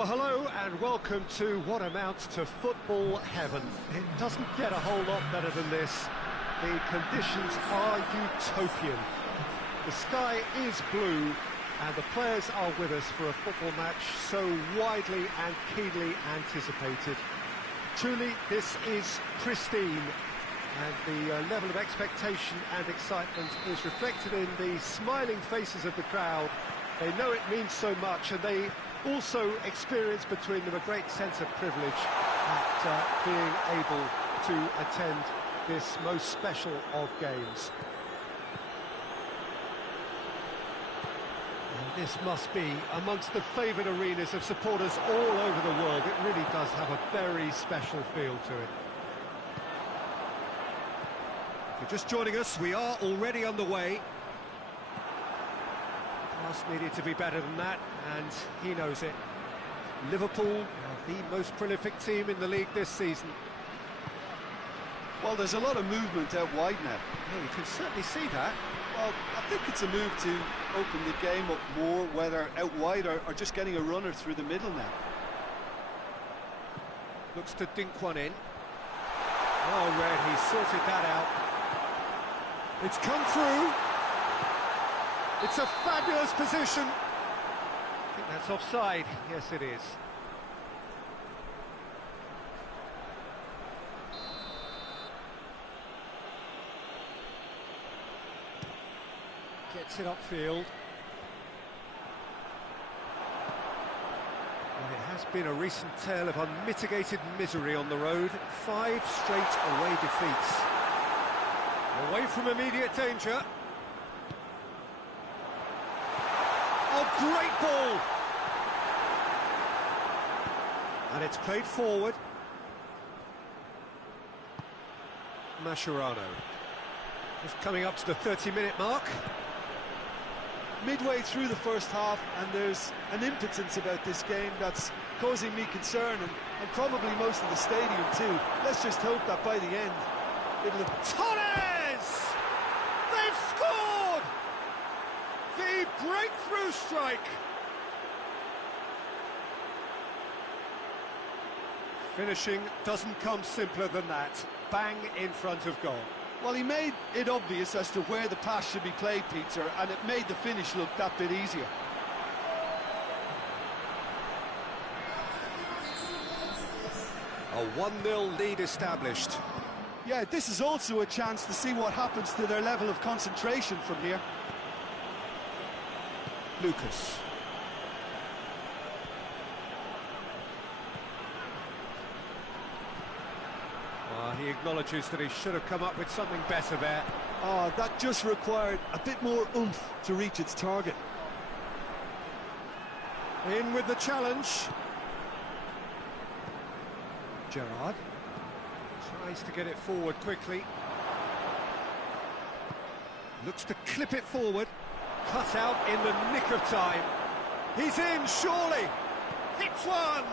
Well, hello and welcome to what amounts to football heaven. It doesn't get a whole lot better than this. The conditions are utopian. The sky is blue and the players are with us for a football match so widely and keenly anticipated. Truly, this is pristine, and the level of expectation and excitement is reflected in the smiling faces of the crowd. They know it means so much, and they also experience between them a great sense of privilege at being able to attend this most special of games. And this must be amongst the favoured arenas of supporters all over the world. It really does have a very special feel to it. If you're just joining us, we are already underway. Pass needed to be better than that, and he knows it. Liverpool are the most prolific team in the league this season. Well, there's a lot of movement out wide now. Yeah, you can certainly see that. Well, I think it's a move to open the game up more, whether out wide or just getting a runner through the middle now. Looks to dink one in. Oh, Red, he sorted that out. It's come through. It's a fabulous position. I think that's offside. Yes, it is. Gets it upfield. Well, it has been a recent tale of unmitigated misery on the road. 5 straight away defeats. Away from immediate danger. Oh, great ball! And it's played forward. Mascherano. Just coming up to the 30-minute mark. Midway through the first half, and there's an impotence about this game that's causing me concern, and probably most of the stadium too. Let's just hope that by the end it'll... Torres! They've scored! The breakthrough strike! Finishing doesn't come simpler than that. Bang in front of goal. Well, he made it obvious as to where the pass should be played, Peter, and it made the finish look that bit easier. A 1-0 lead established. Yeah, this is also a chance to see what happens to their level of concentration from here. Lucas. He acknowledges that he should have come up with something better there. Oh, that just required a bit more oomph to reach its target. In with the challenge. Gerrard tries to get it forward quickly. Looks to clip it forward. Cut out in the nick of time. He's in, surely. Hits one.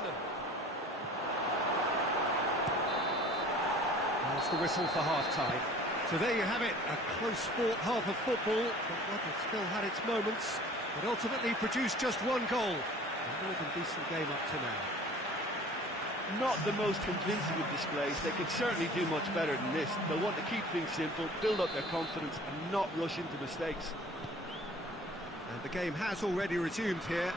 That's the whistle for half-time. So there you have it, a close-fought half of football, but what has still had its moments, but ultimately produced just 1 goal. A more than decent game up to now. Not the most convincing of displays. They could certainly do much better than this. They'll want to keep things simple, build up their confidence and not rush into mistakes. And the game has already resumed here.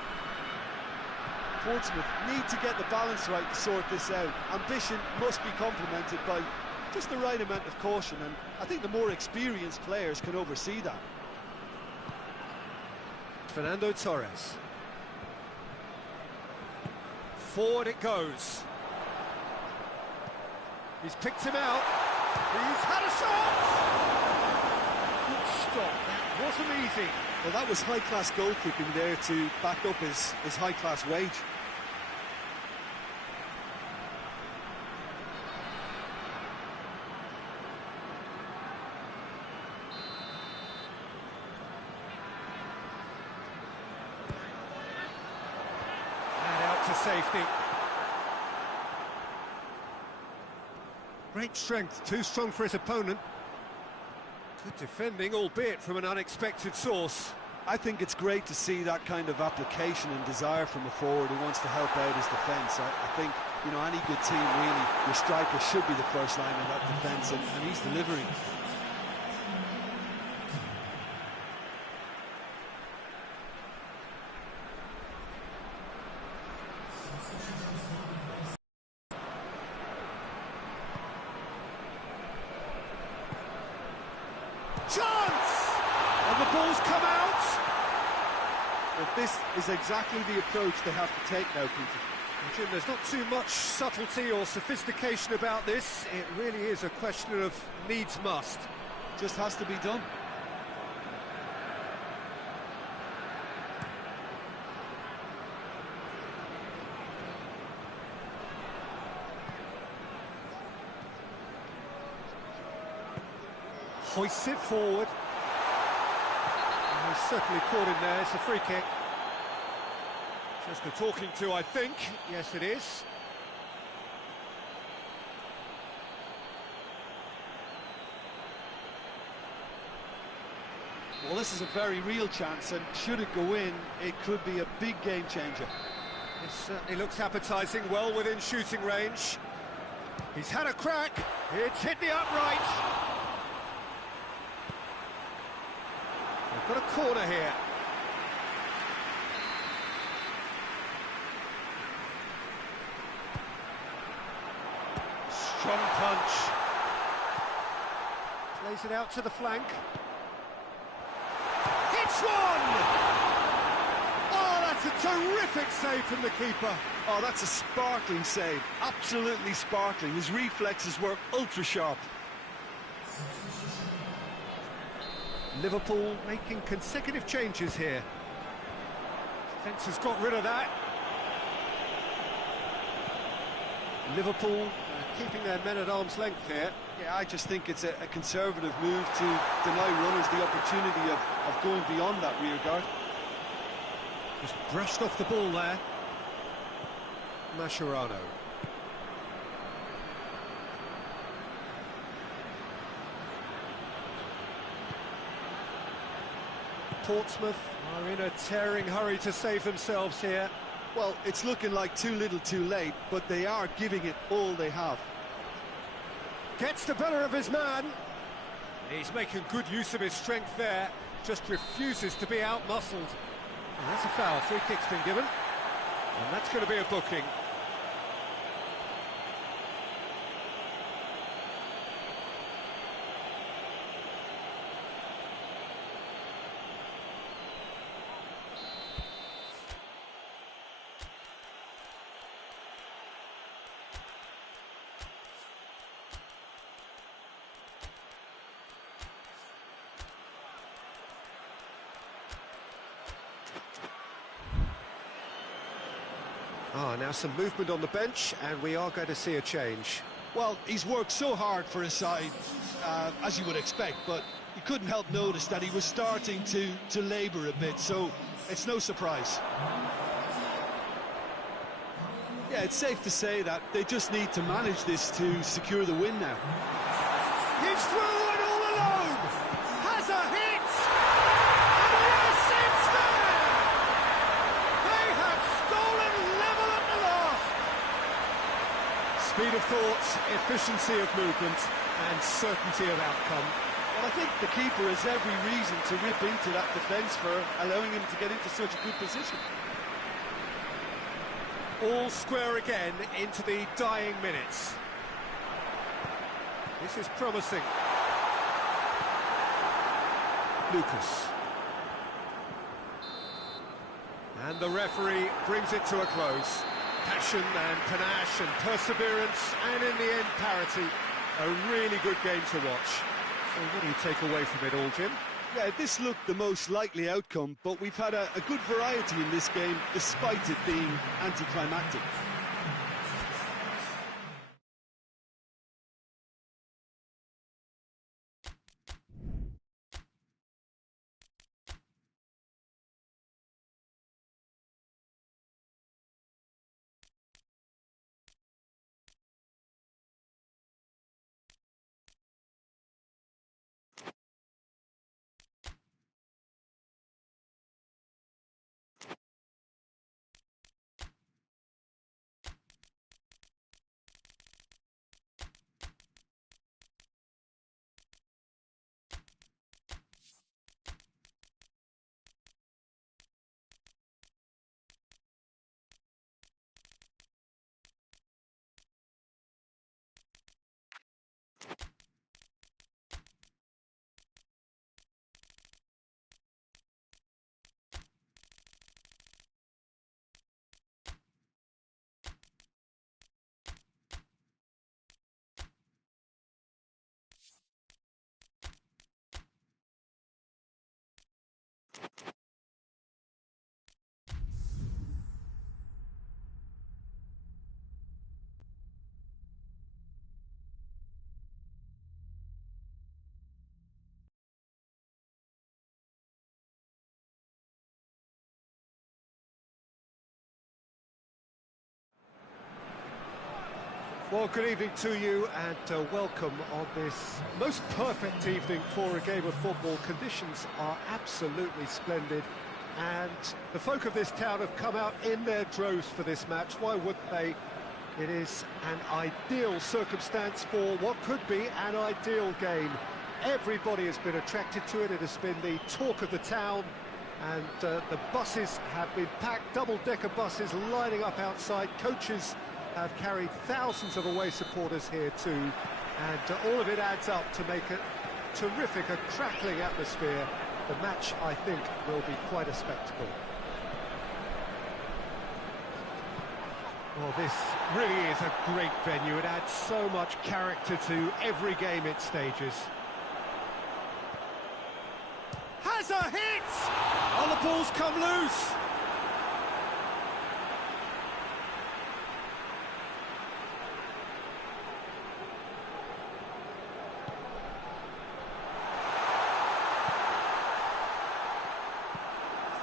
Portsmouth need to get the balance right to sort this out. Ambition must be complemented by just the right amount of caution, and I think the more experienced players can oversee that. Fernando Torres. Forward it goes. He's picked him out. He's had a shot! Good stop. That wasn't easy. Well, that was high-class goal-kicking there to back up his high-class wage. Safety. Great strength, too strong for his opponent. Good defending, albeit from an unexpected source. I think it's great to see that kind of application and desire from a forward who wants to help out his defence. I think, you know, any good team, really, your striker should be the first line of that defence, and he's delivering. Chance! And the ball's come out! But this is exactly the approach they have to take now, Peter. Jim, there's not too much subtlety or sophistication about this. It really is a question of needs must. Just has to be done. Hoists it forward. And he's certainly caught him there. It's a free kick. Just a talking to, I think. Yes, it is. Well, this is a very real chance, and should it go in, it could be a big game changer. This certainly looks appetising, well within shooting range. He's had a crack. It's hit the upright. We've got a corner here. Strong punch. Plays it out to the flank. Hits one! Oh, that's a terrific save from the keeper. Oh, that's a sparkling save. Absolutely sparkling. His reflexes were ultra sharp. Liverpool making consecutive changes here. Defence has got rid of that. Liverpool keeping their men at arm's length here. Yeah, I just think it's a conservative move to deny runners the opportunity of going beyond that rear guard. Just brushed off the ball there. Mascherano. Portsmouth are in a tearing hurry to save themselves here. Well, it's looking like too little too late, but they are giving it all they have. Gets the better of his man. He's making good use of his strength there. Just refuses to be out-muscled. And that's a foul. Free kick's been given. And that's going to be a booking. Now some movement on the bench, and we are going to see a change. Well, he's worked so hard for his side, as you would expect, but you couldn't help notice that he was starting to labour a bit, so it's no surprise. Yeah, it's safe to say that they just need to manage this to secure the win now. He's through and all alone! Has a hit! And yes, it's there! They have stolen level at the last! Speed of thought, efficiency of movement, and certainty of outcome. Well, I think the keeper has every reason to rip into that defence for allowing him to get into such a good position. All square again into the dying minutes. This is promising. Lucas. And the referee brings it to a close. Passion and panache and perseverance, and in the end parity. A really good game to watch. So what do you take away from it all, Jim? Yeah, this looked the most likely outcome, but we've had a good variety in this game, despite it being anticlimactic. Well, good evening to you and welcome on this most perfect evening for a game of football. Conditions are absolutely splendid and the folk of this town have come out in their droves for this match. Why wouldn't they? It is an ideal circumstance for what could be an ideal game. Everybody has been attracted to it. It has been the talk of the town, and the buses have been packed, double-decker buses lining up outside. Coaches have carried thousands of away supporters here too, and all of it adds up to make a terrific, a crackling atmosphere. The match, I think, will be quite a spectacle. Well, this really is a great venue. It adds so much character to every game it stages. Has a hit! Oh, the ball's come loose!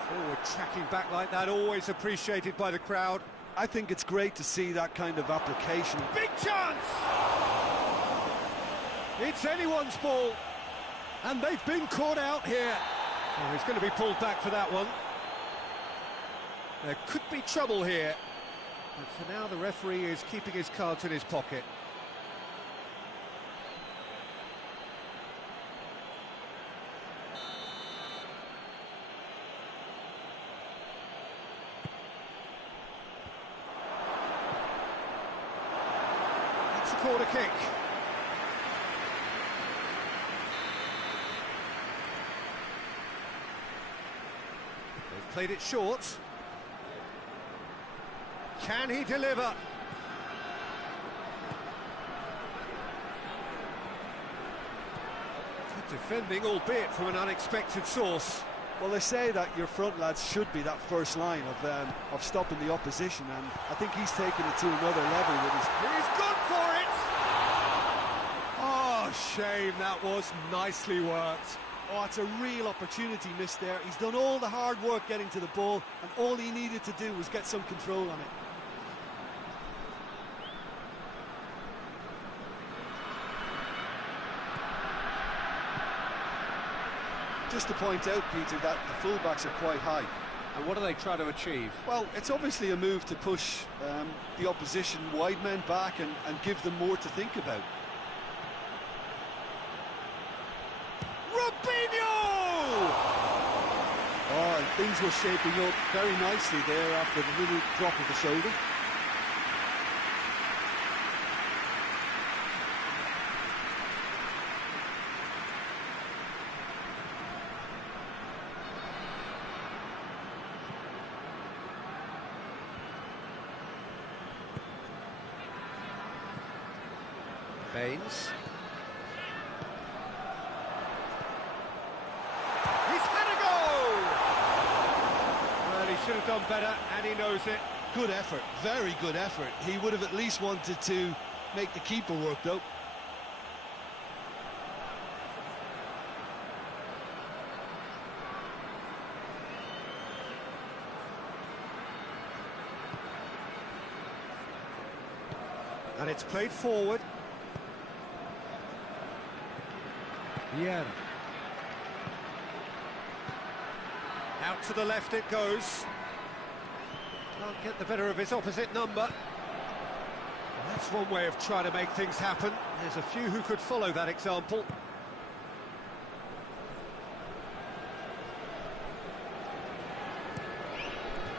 Forward tracking back like that, always appreciated by the crowd. I think it's great to see that kind of application. Big chance! It's anyone's ball, and they've been caught out here. Oh, he's going to be pulled back for that one. There could be trouble here, but for now the referee is keeping his cards in his pocket. It's a corner kick. They've played it short. Can he deliver? Good defending, albeit from an unexpected source. Well, they say that your front lads should be that first line of stopping the opposition, and I think he's taken it to another level with his... He's gone for it! Oh, shame, that was nicely worked. Oh, it's a real opportunity missed there. He's done all the hard work getting to the ball, and all he needed to do was get some control on it. Just to point out, Peter, that the fullbacks are quite high. And what do they try to achieve? Well, it's obviously a move to push the opposition wide men back and give them more to think about. Robinho! Oh, and things were shaping up very nicely there after the little drop of the shoulder. Baines. He's had a go! Well, he should have done better, and he knows it. Good effort, very good effort. He would have at least wanted to make the keeper work, though. And it's played forward. Yeah. Out to the left it goes. Can't get the better of his opposite number. Well, that's one way of trying to make things happen. There's a few who could follow that example.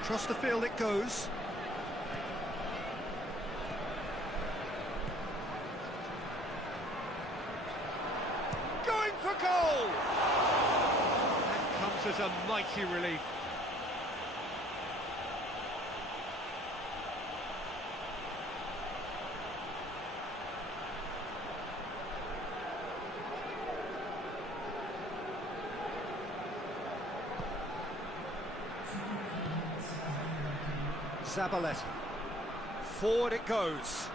Across the field it goes. For goal! That comes as a mighty relief. Zabaleta. Forward it goes.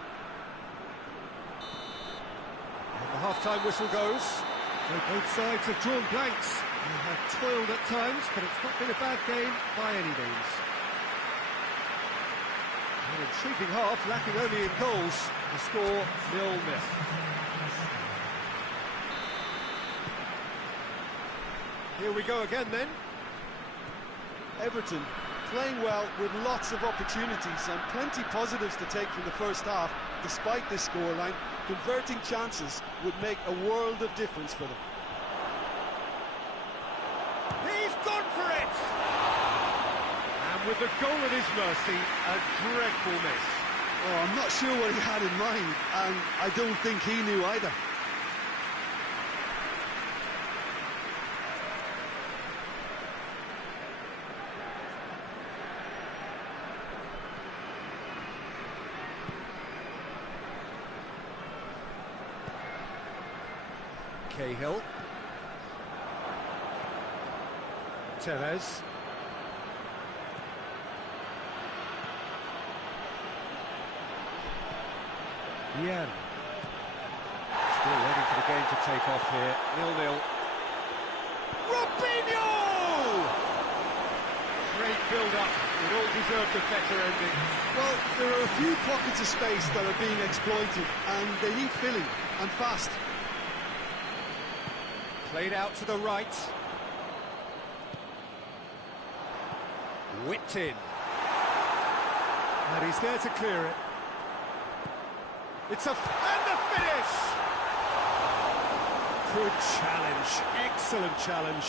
And the half-time whistle goes. So both sides have drawn blanks. They have toiled at times, but it's not been a bad game by any means. An intriguing half, lacking only in goals. The score 0-0. Here we go again then. Everton playing well with lots of opportunities and plenty positives to take from the first half. Despite this scoreline, converting chances would make a world of difference for them. He's gone for it! And with the goal at his mercy, a dreadful miss. Oh, I'm not sure what he had in mind, and I don't think he knew either. Cahill. Tevez. Bien. Still waiting for the game to take off here. 0-0. Robinho! Great build-up. It all deserved a better ending. Well, there are a few pockets of space that are being exploited, and they need filling, and fast. Played out to the right. Whipped in. And he's there to clear it. And the finish! Good challenge, excellent challenge.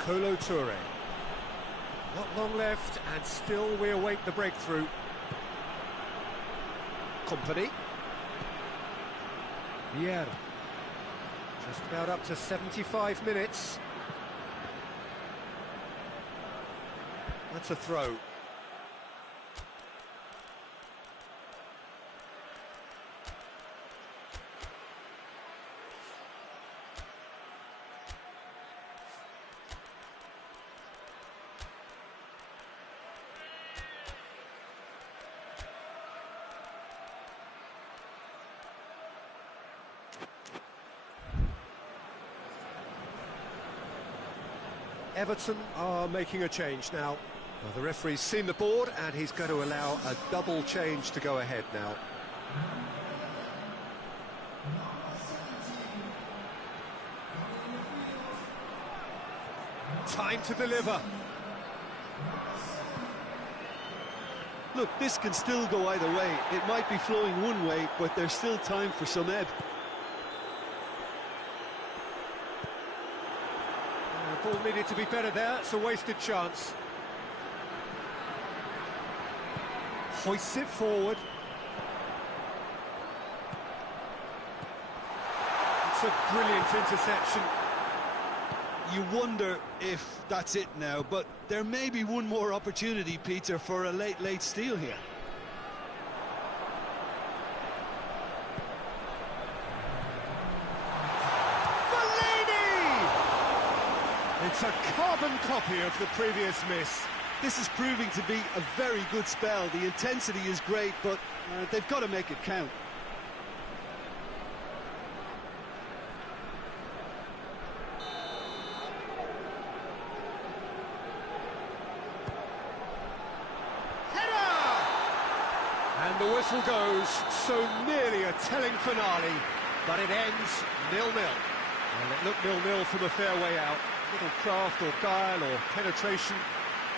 Kolo Touré. Not long left, and still we await the breakthrough. Company. Vieira. Just about up to 75 minutes. That's a throw. Everton are making a change now. Well, the referee's seen the board and he's going to allow a double change to go ahead now. Time to deliver. Look, this can still go either way. It might be flowing one way, but there's still time for some ebb. The ball needed to be better there. It's a wasted chance. Hoists it forward. It's a brilliant interception. You wonder if that's it now, but there may be one more opportunity, Peter, for a late steal here. It's a carbon copy of the previous miss. This is proving to be a very good spell. The intensity is great, but they've got to make it count. Header! And the whistle goes. So nearly a telling finale, but it ends 0-0. Well, it looked 0-0 from a fair way out. Little craft or guile or penetration.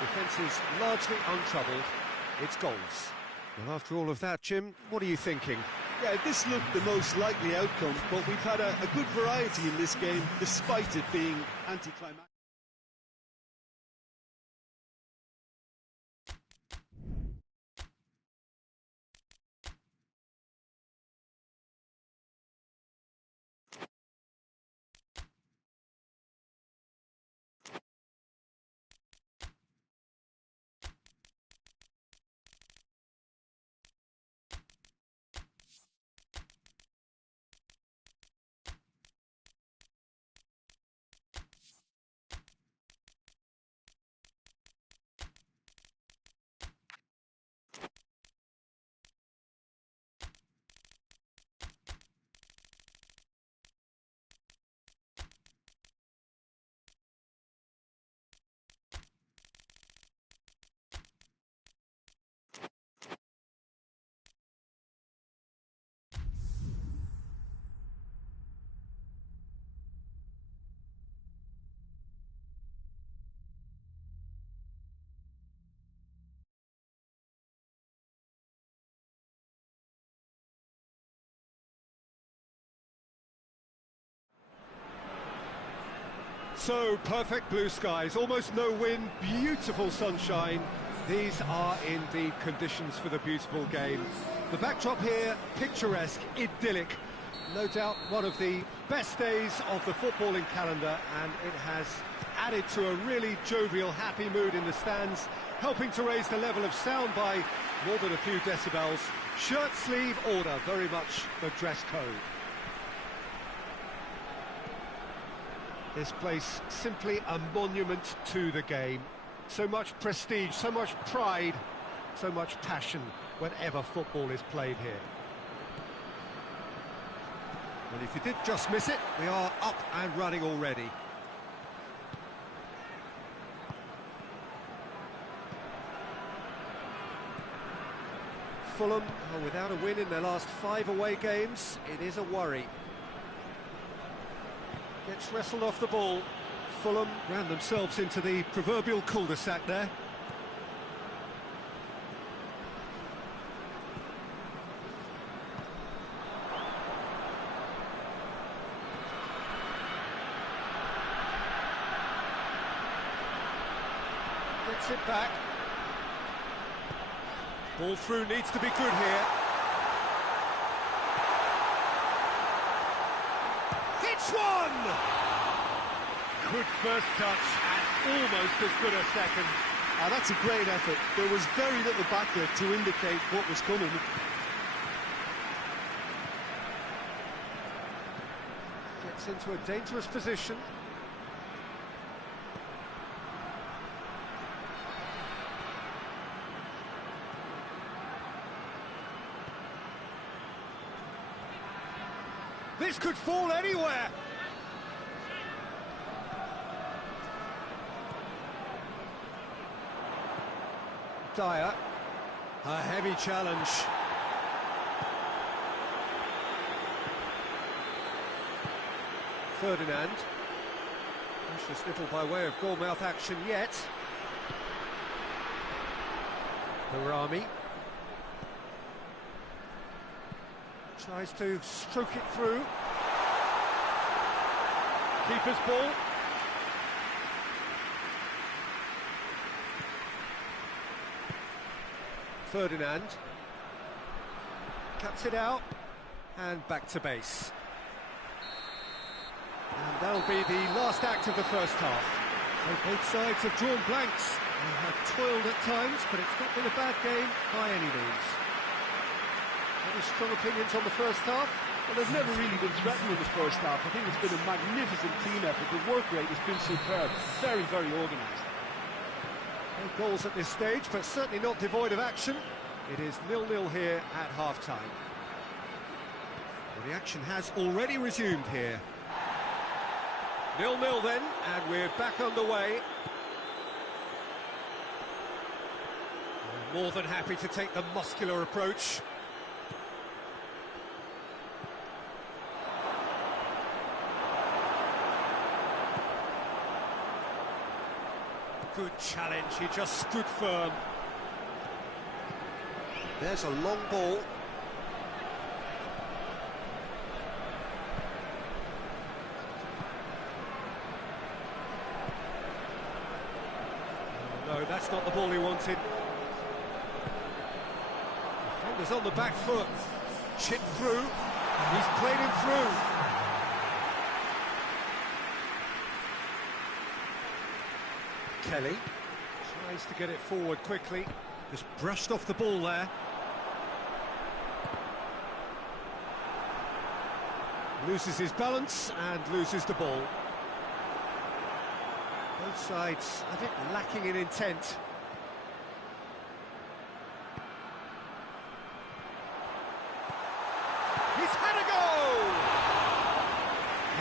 Defence is largely untroubled. It's goals. Well, after all of that, Jim, what are you thinking? Yeah, this looked the most likely outcome, but we've had a good variety in this game, despite it being anticlimactic. So, perfect blue skies, almost no wind, beautiful sunshine. These are indeed conditions for the beautiful game. The backdrop here, picturesque, idyllic. No doubt one of the best days of the footballing calendar, and it has added to a really jovial, happy mood in the stands, helping to raise the level of sound by more than a few decibels. Shirt sleeve order, very much the dress code. This place simply a monument to the game. So much prestige, so much pride, so much passion whenever football is played here. Well, if you did just miss it, we are up and running already. Fulham are without a win in their last 5 away games. It is a worry. Gets wrestled off the ball. Fulham ran themselves into the proverbial cul-de-sac there. Gets it back. Ball through needs to be good here. Hits one! Good first touch and almost as good a second. That's a great effort. There was very little backlift to indicate what was coming. Gets into a dangerous position. This could fall anywhere. Dyer, a heavy challenge. Ferdinand. Precious little by way of goal-mouth action yet. Barami. Tries to stroke it through. Keeper's ball. Ferdinand. Cuts it out. And back to base. And that'll be the last act of the first half. So both sides have drawn blanks. They have toiled at times, but it's not been a bad game by any means. Any strong opinions on the first half? Well, they've never really been threatened in the first half. I think it's been a magnificent team effort. The work rate has been superb. Very, very organised. No goals at this stage, but certainly not devoid of action. It is 0-0 here at half-time. Well, the action has already resumed here. 0-0 then, and we're back underway. We're more than happy to take the muscular approach. Good challenge, he just stood firm. There's a long ball. Oh, no, that's not the ball he wanted. Defender's on the back foot. Chipped through. He's played him through. Kelly tries to get it forward quickly, just brushed off the ball there. Loses his balance and loses the ball. Both sides a bit lacking in intent. He's had a go!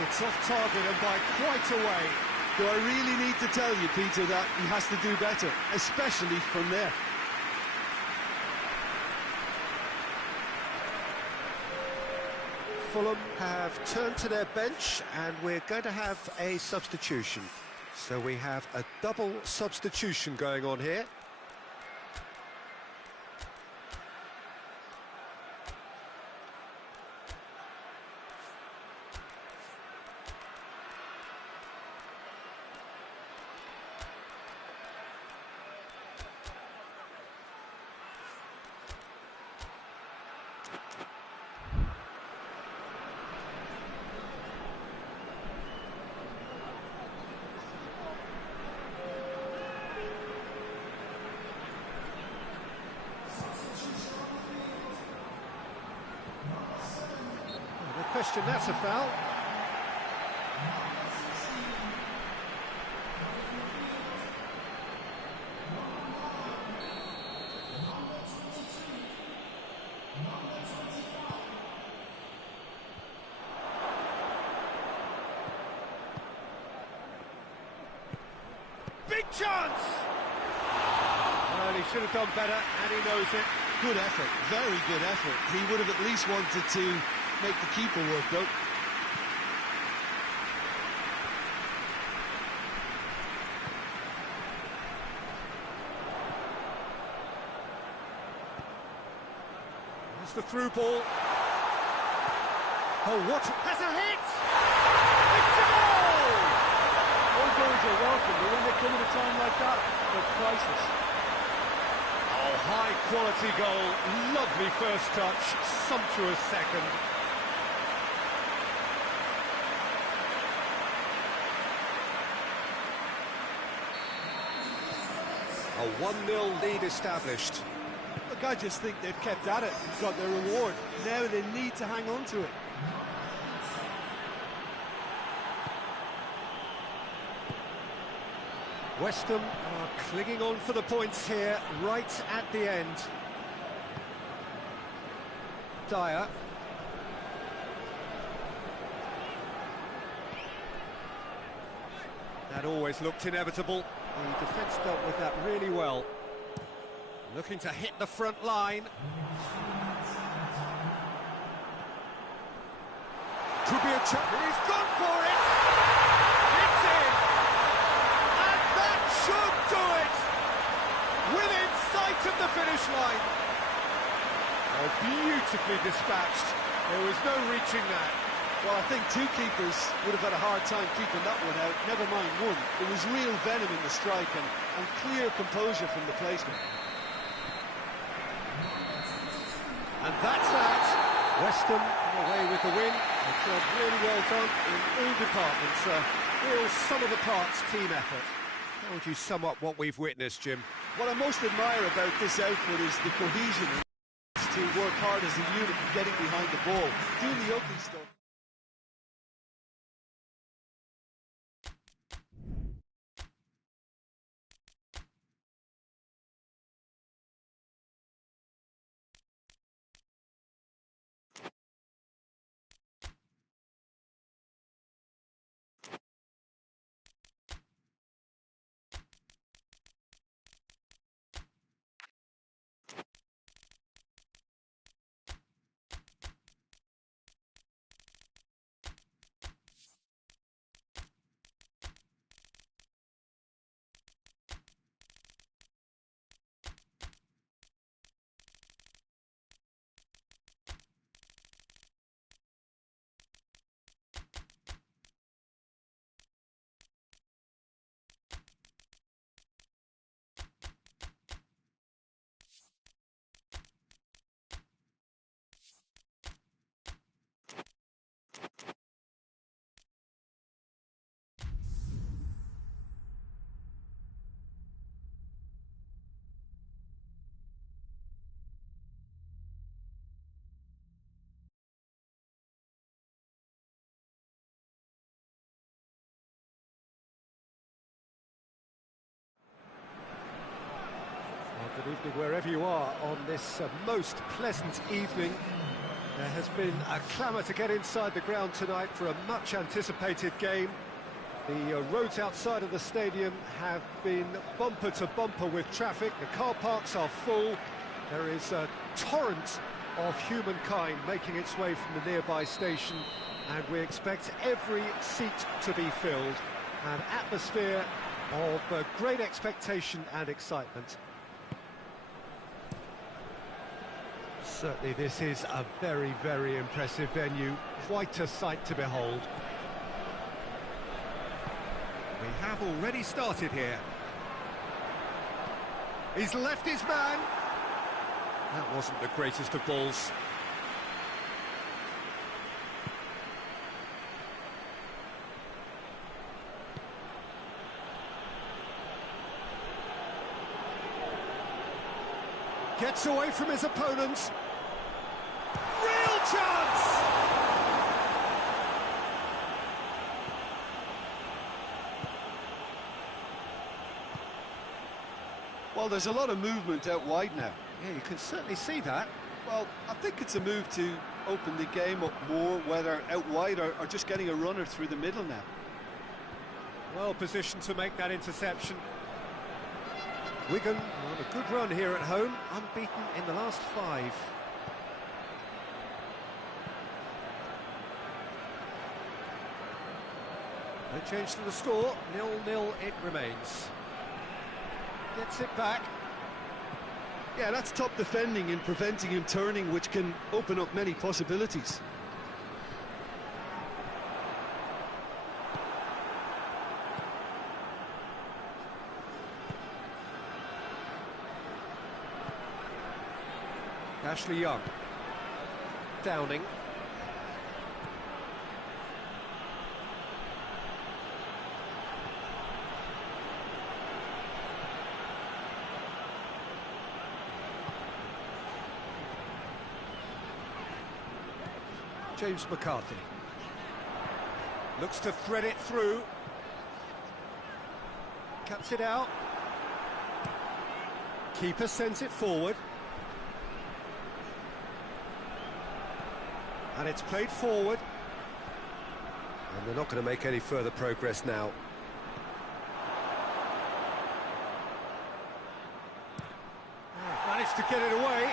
It's off target and by quite a way. Do I really need to tell you, Peter, that he has to do better, especially from there? Fulham have turned to their bench and we're going to have a substitution. So we have a double substitution going on here. question, that's a foul. Big chance! Well, he should have done better, and he knows it. Good effort, very good effort. He would have at least wanted to make the keeper work, though. That's the through ball. Oh, what? Has a hit! It's a goal! All goals are welcome, but when they come at a time like that, they're priceless. Oh, high-quality goal, lovely first touch, sumptuous second. A 1-0 lead established. Look, I just think they've kept at it, got their reward. Now they need to hang on to it. West Ham are clinging on for the points here, right at the end. Dyer. That always looked inevitable. The defence dealt with that really well. Looking to hit the front line. Could be a chance. He's gone for it! It's in! And that should do it! Within sight of the finish line. Oh, beautifully dispatched. There was no reaching that. Well, I think two keepers would have had a hard time keeping that one out, never mind one. It was real venom in the strike and clear composure from the placement. And that's that. West Ham away with the win. A job really well done in all departments. A real sum-of-the-parts team effort. How would you sum up what we've witnessed, Jim? What I most admire about this outfit is the cohesion to work hard as a unit and getting behind the ball, doing the ugly stuff. Good evening wherever you are on this most pleasant evening. There has been a clamour to get inside the ground tonight for a much anticipated game. The roads outside of the stadium have been bumper to bumper with traffic. The car parks are full. There is a torrent of humankind making its way from the nearby station, and we expect every seat to be filled. An atmosphere of great expectation and excitement. Certainly this is a very, very impressive venue, quite a sight to behold. We have already started here. He's left his man. That wasn't the greatest of balls. Gets away from his opponent. Real chance! Well, there's a lot of movement out wide now. Yeah, you can certainly see that. Well, I think it's a move to open the game up more, whether out wide or just getting a runner through the middle now. Well positioned to make that interception. Wigan on a good run here at home, unbeaten in the last 5. No change to the score, 0-0 it remains. Gets it back. Yeah, that's top defending and preventing him turning, which can open up many possibilities. Ashley Young. Downing. James McCarthy. Looks to thread it through. Cuts it out. Keeper sends it forward. And it's played forward. And they're not going to make any further progress now. Managed to get it away.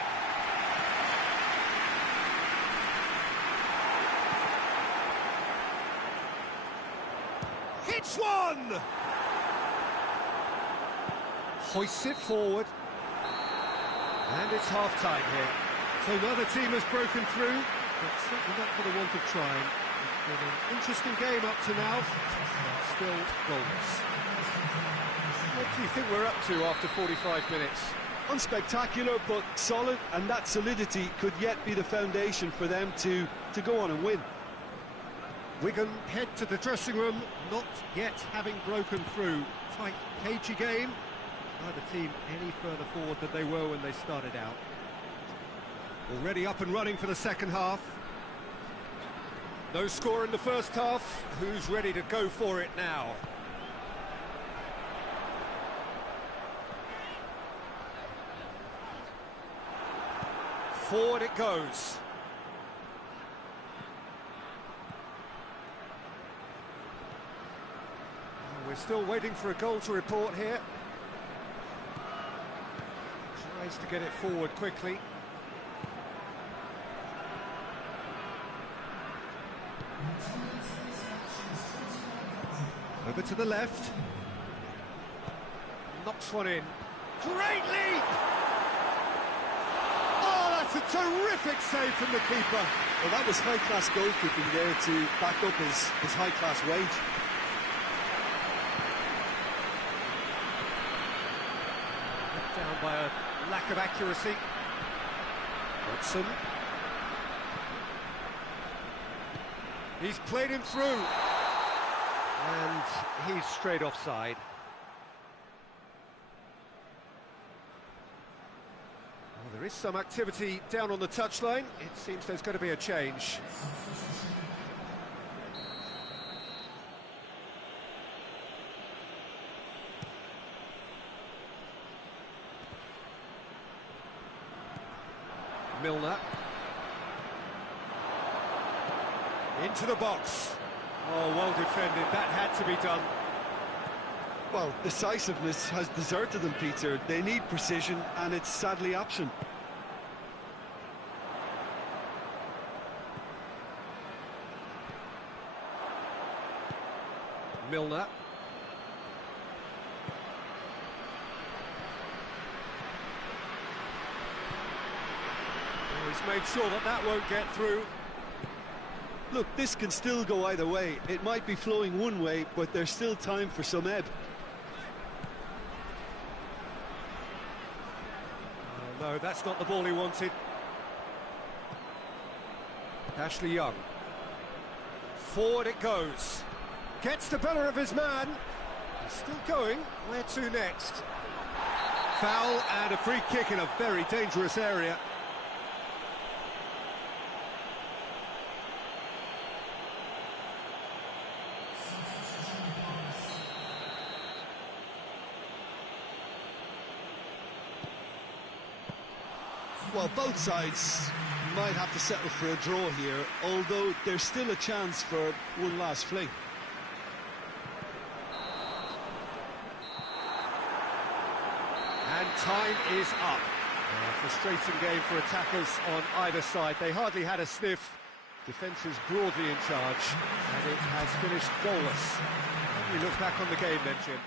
Hits one! Hoists it forward. And it's half-time here. So neither team has broken through, but certainly not for the want of trying. It's been an interesting game up to now, but still goalless. What do you think we're up to after 45 minutes? Unspectacular, but solid, and that solidity could yet be the foundation for them to go on and win. Wigan head to the dressing room, not yet having broken through. Tight, cagey game. Neither team any further forward than they were when they started out. Already up and running for the second half. No score in the first half. Who's ready to go for it now? Forward it goes. We're still waiting for a goal to report here. Tries to get it forward quickly. Over to the left. Knocks one in. Great leap! Oh, that's a terrific save from the keeper. Well, that was high-class goalkeeping there to back up his high-class wage. Down by a lack of accuracy. Watson. He's played him through. And he's straight offside. Well, there is some activity down on the touchline. It seems there's going to be a change. Milner. Into the box. Oh, well defended. That had to be done. Well, decisiveness has deserted them, Peter. They need precision, and it's sadly absent. Milner. He's made sure that that won't get through. Look, this can still go either way. It might be flowing one way, but there's still time for some ebb. Oh, no, that's not the ball he wanted. Ashley Young. Forward it goes. Gets the better of his man. He's still going. Where to next? Foul and a free kick in a very dangerous area. Well, both sides might have to settle for a draw here, although there's still a chance for one last fling. And time is up. A frustrating game for attackers on either side. They hardly had a sniff. Defence is broadly in charge, and it has finished goalless. How do you look back on the game then, Jim?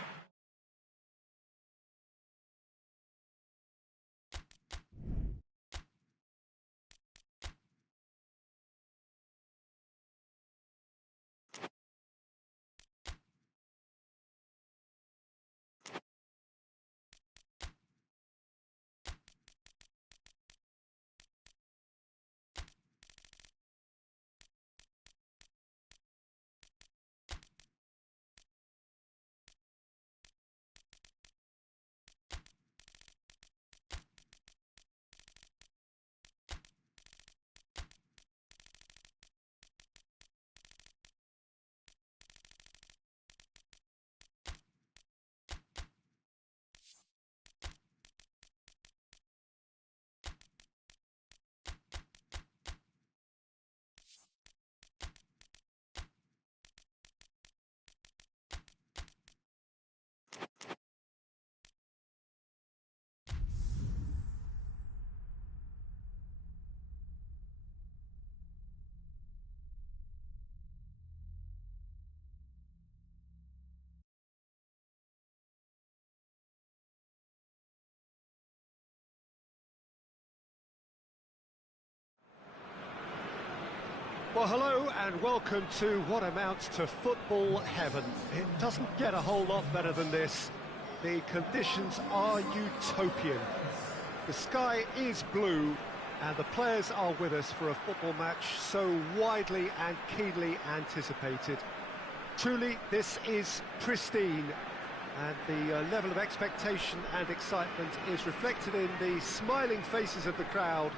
Well, hello and welcome to what amounts to football heaven. It doesn't get a whole lot better than this. The conditions are utopian. The sky is blue and the players are with us for a football match so widely and keenly anticipated. Truly, this is pristine, and the level of expectation and excitement is reflected in the smiling faces of the crowd.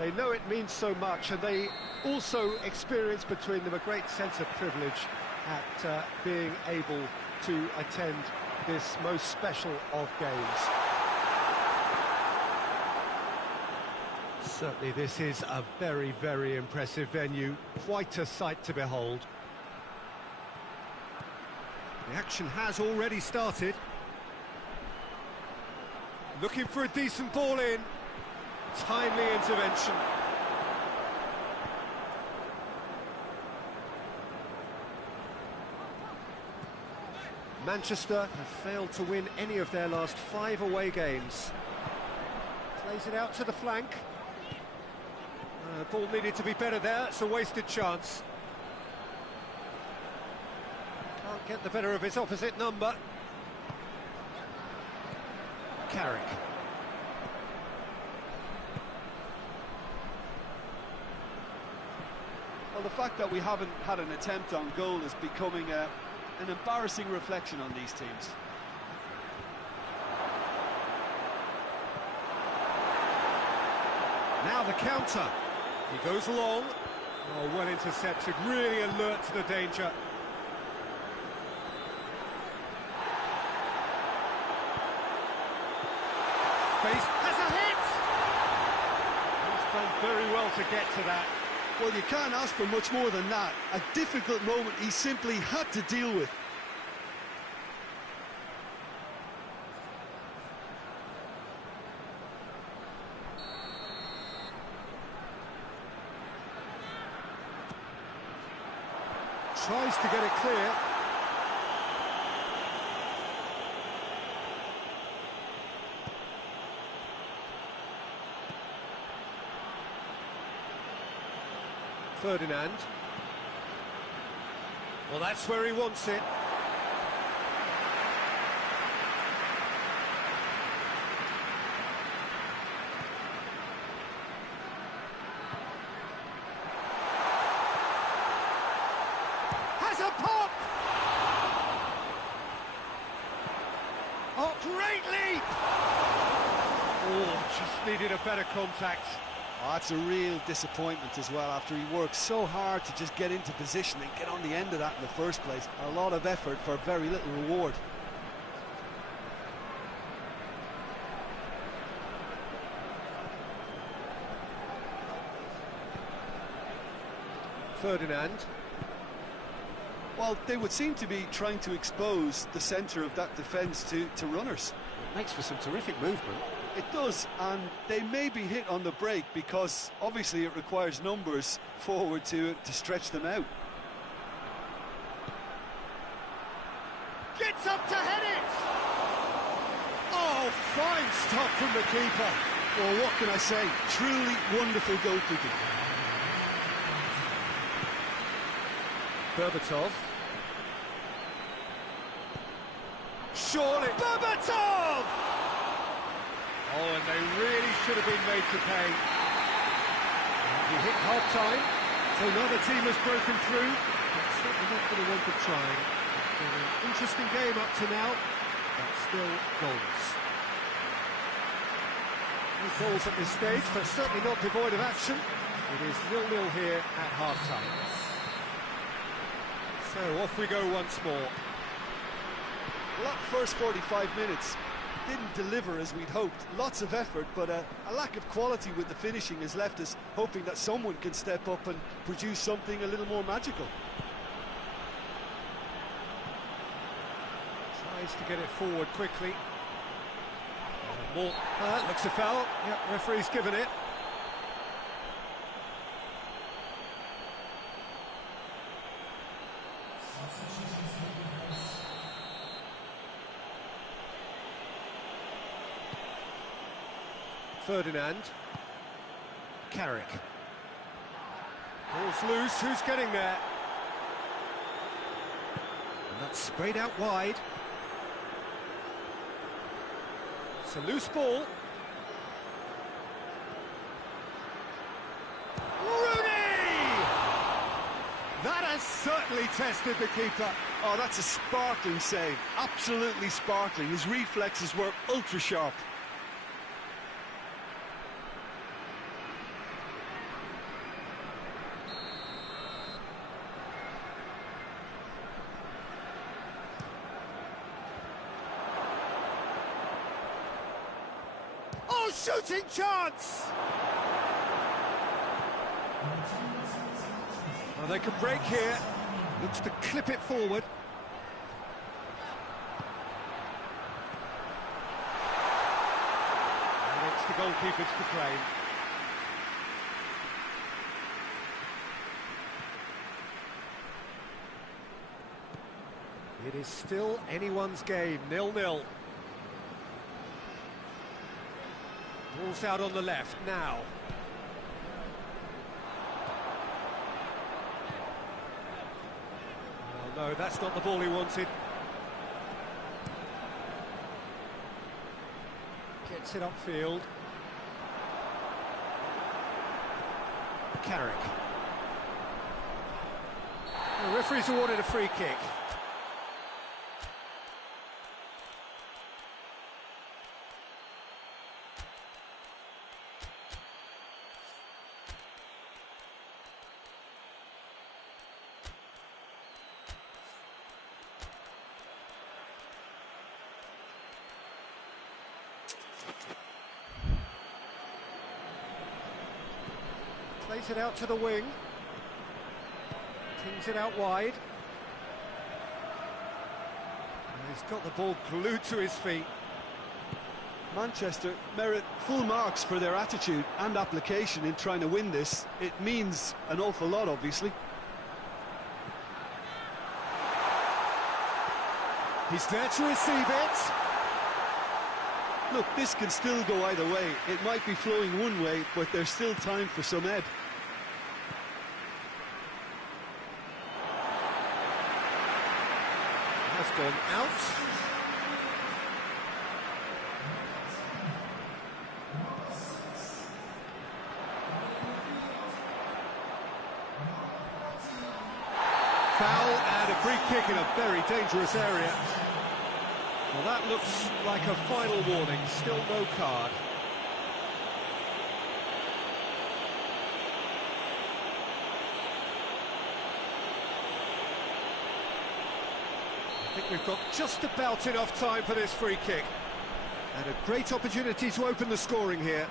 They know it means so much, and they also experience between them a great sense of privilege at being able to attend this most special of games. Certainly this is a very, very impressive venue, quite a sight to behold. The action has already started. Looking for a decent ball in. Timely intervention. Manchester have failed to win any of their last 5 away games. Plays it out to the flank. Ball needed to be better there, it's a wasted chance. Can't get the better of his opposite number. Carrick. Well, the fact that we haven't had an attempt on goal is becoming an embarrassing reflection on these teams. Now the counter. He goes long. Oh, well intercepted, really alert to the danger. Face has a hit! He's done very well to get to that. Well, you can't ask for much more than that. A difficult moment he simply had to deal with. Tries to get it clear. Ferdinand. Well, that's where he wants it. Has a pop! Oh, great leap! Oh, just needed a better contact. Oh, that's a real disappointment as well, after he worked so hard to just get into position and get on the end of that in the first place. A lot of effort for very little reward. Ferdinand. Well, they would seem to be trying to expose the centre of that defence to runners. It makes for some terrific movement. It does, and they may be hit on the break because obviously it requires numbers forward to stretch them out. Gets up to head it! Oh, fine stop from the keeper. Well, what can I say? Truly wonderful goalkeeping. Berbatov. Surely. Berbatov! Oh, and they really should have been made to pay. We hit half-time, so another team has broken through. But certainly not going to want to try. It's been an interesting game up to now, but still goals. No goals at this stage, but certainly not devoid of action. It is 0-0 here at half-time. So off we go once more. Well, that first 45 minutes didn't deliver as we'd hoped. Lots of effort, but a lack of quality with the finishing has left us hoping that someone can step up and produce something a little more magical. Tries to get it forward quickly. More. Looks a foul. Yep, referee's given it. Ferdinand. Carrick. Ball's loose, who's getting there? And that's sprayed out wide. It's a loose ball. Rooney! That has certainly tested the keeper. Oh, that's a sparkling save. Absolutely sparkling. His reflexes were ultra sharp. Shooting chance! Well, they can break here. Looks to clip it forward. And it's the goalkeepers to claim. It is still anyone's game, 0-0. Ball's out on the left now. Oh, no, that's not the ball he wanted. Gets it upfield. Carrick. The referee's awarded a free kick. Plays it out to the wing. Tings it out wide. And he's got the ball glued to his feet. Manchester merit full marks for their attitude and application in trying to win this. It means an awful lot, obviously. He's there to receive it. Look, this can still go either way. It might be flowing one way, but there's still time for some ebb. Has gone out. Foul and a free kick in a very dangerous area. Well, that looks like a final warning, still no card. I think we've got just about enough time for this free kick. And a great opportunity to open the scoring here.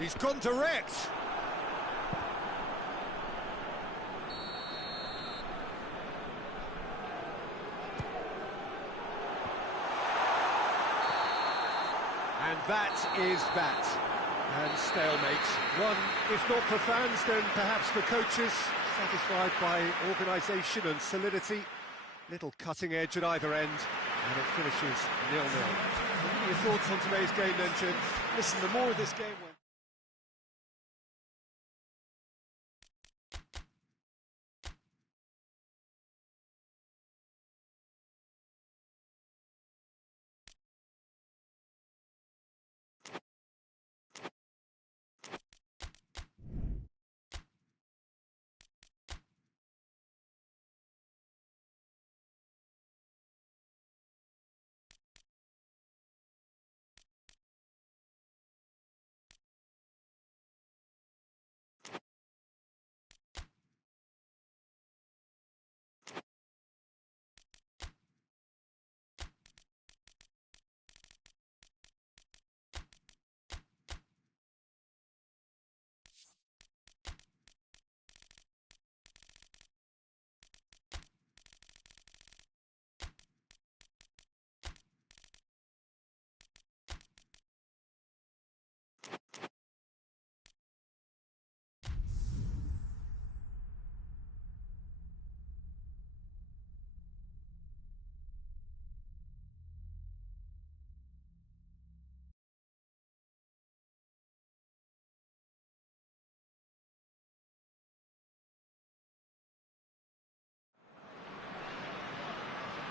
He's gone direct. And that is that. And stalemate. One, if not for fans, then perhaps for coaches, satisfied by organisation and solidity. Little cutting edge at either end, and it finishes 0-0. What are your thoughts on today's game then, Jim? Listen, the more this game went...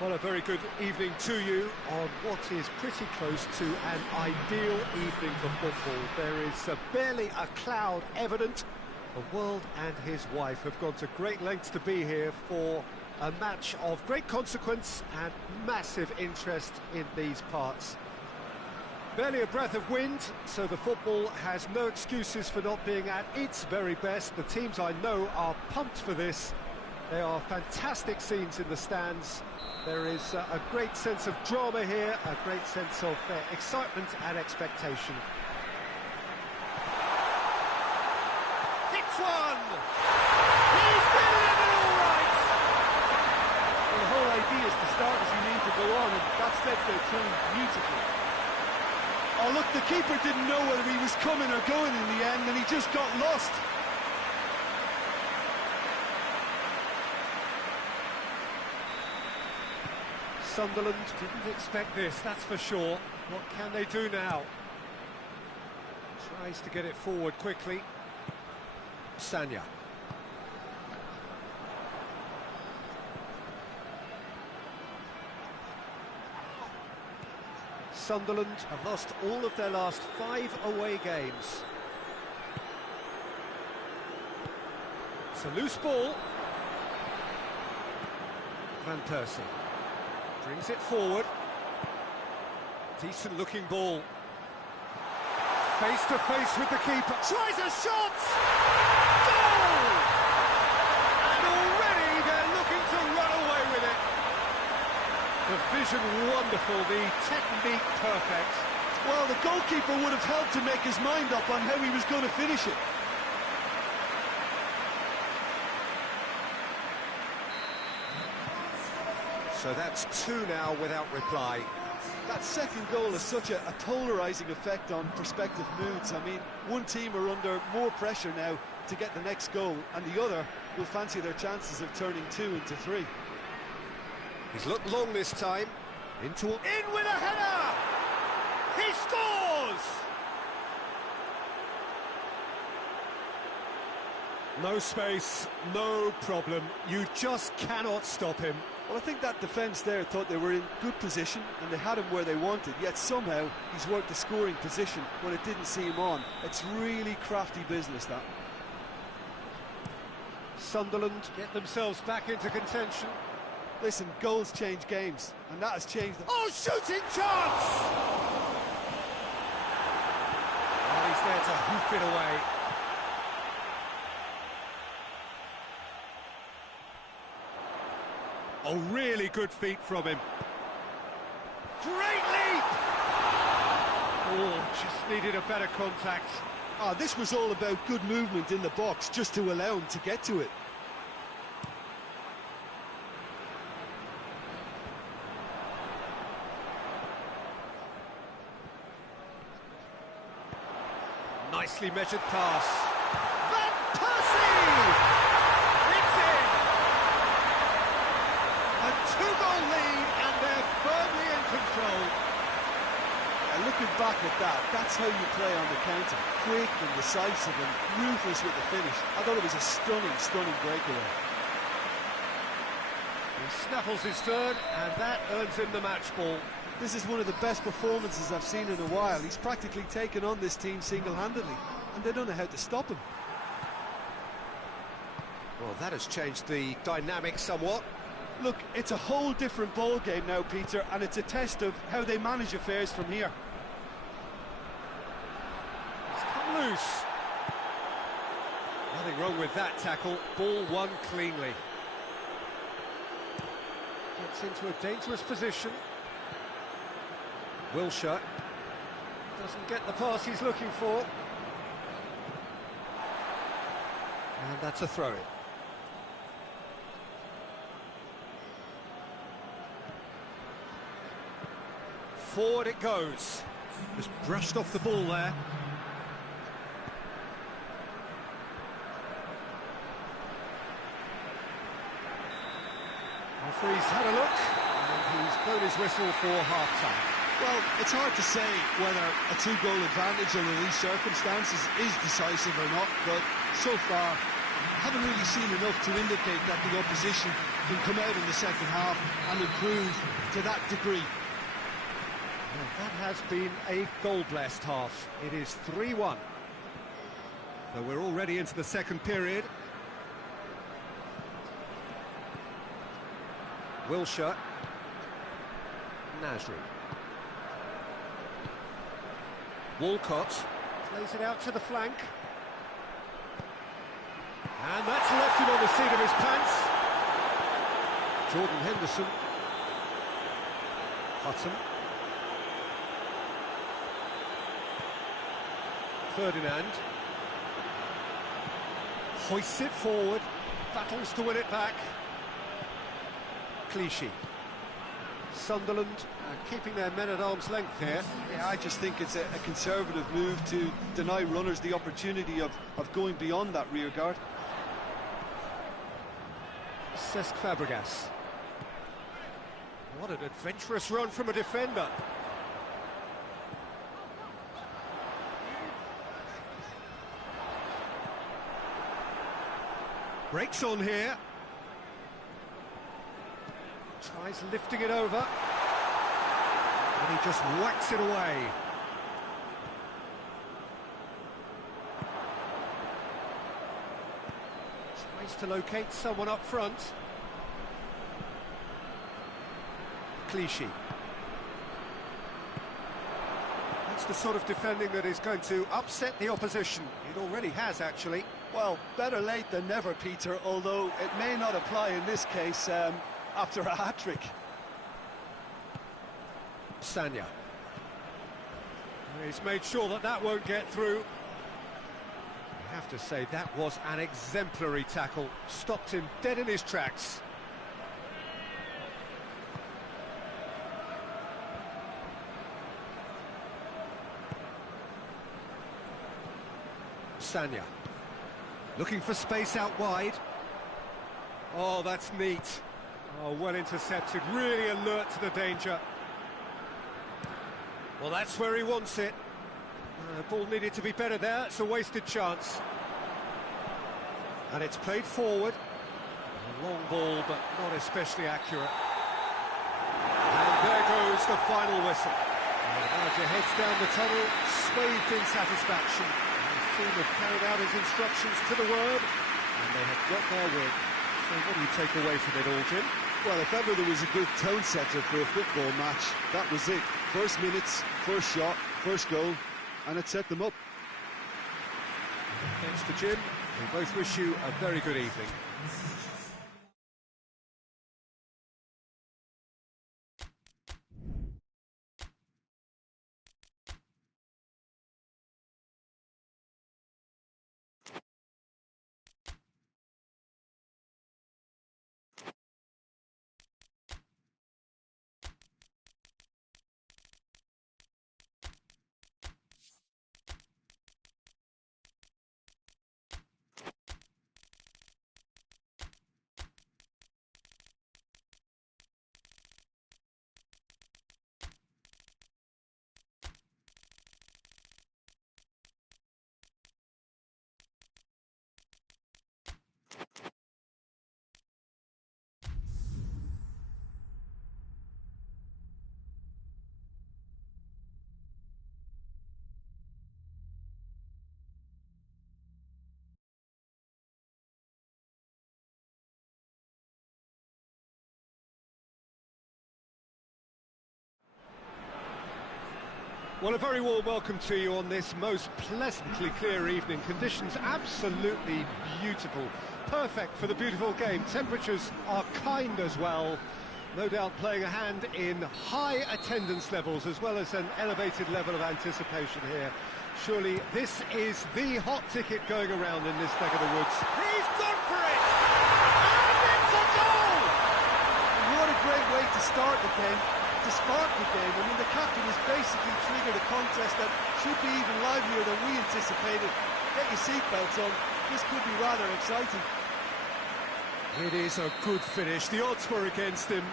Well, a very good evening to you on what is pretty close to an ideal evening for football. There is barely a cloud evident. The world and his wife have gone to great lengths to be here for a match of great consequence and massive interest in these parts. Barely a breath of wind, so the football has no excuses for not being at its very best. The teams I know are pumped for this. There are fantastic scenes in the stands. There is a great sense of drama here, a great sense of excitement and expectation. Hits one! He's delivered all right! Well, the whole idea is to start as you need to go on, and that sets their tone beautifully. Oh, look, the keeper didn't know whether he was coming or going in the end, and he just got lost. Sunderland didn't expect this, that's for sure. What can they do now? Tries to get it forward quickly. Sanya. Sunderland have lost all of their last 5 away games. It's a loose ball. Van Persie brings it forward. Decent looking ball. Face to face with the keeper. Tries a shot! Goal! And already they're looking to run away with it. The vision wonderful, the technique perfect. Well, the goalkeeper would have helped to make his mind up on how he was going to finish it. So that's 2 now without reply. That second goal has such a polarising effect on prospective moods. I mean, one team are under more pressure now to get the next goal, and the other will fancy their chances of turning 2 into 3. He's looked long this time. In with a header! He scores! No space, no problem. You just cannot stop him. Well, I think that defence there thought they were in good position and they had him where they wanted, yet somehow he's worked the scoring position when it didn't see him on. It's really crafty business, that. Sunderland get themselves back into contention. Listen, goals change games, and that has changed them. Oh, shooting chance! Well, he's there to hoof it away. Oh, really good feet from him. Great leap! Oh, just needed a better contact. Oh, this was all about good movement in the box, just to allow him to get to it. Nicely measured pass. Van Persie! It's in! A two-goal lead, and they're firmly in control. Looking back at that, that's how you play on the counter. Quick and decisive and ruthless with the finish. I thought it was a stunning, stunning breakaway. He snaffles his third, and that earns him the match ball. This is one of the best performances I've seen in a while. He's practically taken on this team single-handedly, and they don't know how to stop him. Well, that has changed the dynamic somewhat. Look, it's a whole different ball game now, Peter, and it's a test of how they manage affairs from here. It's come loose. Nothing wrong with that tackle. Ball won cleanly. Gets into a dangerous position. Wilshere doesn't get the pass he's looking for. And that's a throw-in. Forward it goes. Just brushed off the ball there. Referee's had a look, and he's blown his whistle for half-time. Well, it's hard to say whether a two-goal advantage under these circumstances is decisive or not, but so far, I haven't really seen enough to indicate that the opposition can come out in the second half and improve to that degree. Well, that has been a goal-blessed half. It is 3-1. So we're already into the second period. Wilshere. Nasri. Walcott plays it out to the flank. And that's left him on the seat of his pants. Jordan Henderson. Hutton. Ferdinand. Hoists it forward. Battles to win it back. Clichy. Sunderland keeping their men at arm's length here. Yeah, I just think it's a conservative move to deny runners the opportunity of going beyond that rear guard. Cesc Fabregas. What an adventurous run from a defender. Breaks on here. Tries lifting it over. And he just whacks it away. Tries to locate someone up front. Clichy. That's the sort of defending that is going to upset the opposition. It already has, actually. Well, better late than never, Peter, although it may not apply in this case after a hat-trick. Sanya. He's made sure that that won't get through. I have to say, that was an exemplary tackle. Stopped him dead in his tracks. Sanya. Looking for space out wide. Oh, that's neat. Oh, well intercepted, really alert to the danger. Well, that's where he wants it. Ball needed to be better there, it's a wasted chance. And it's played forward. A long ball, but not especially accurate. And there goes the final whistle. The manager heads down the tunnel, swathed in satisfaction. His team have carried out his instructions to the word, and they have got their win. So what do you take away from it all, Jim? Well, if ever there was a good tone setter for a football match, that was it. First minutes, first shot, first goal, and it set them up. Thanks to Jim. We both wish you a very good evening. Well, a very warm welcome to you on this most pleasantly clear evening. Conditions absolutely beautiful. Perfect for the beautiful game. Temperatures are kind as well. No doubt playing a hand in high attendance levels as well as an elevated level of anticipation here. Surely this is the hot ticket going around in this neck of the woods. He's gone for it! And it's a goal! What a great way to start the game, to spark the game. I mean, the captain has basically triggered a contest that should be even livelier than we anticipated. Get your seatbelts on, this could be rather exciting. It is a good finish. The odds were against him,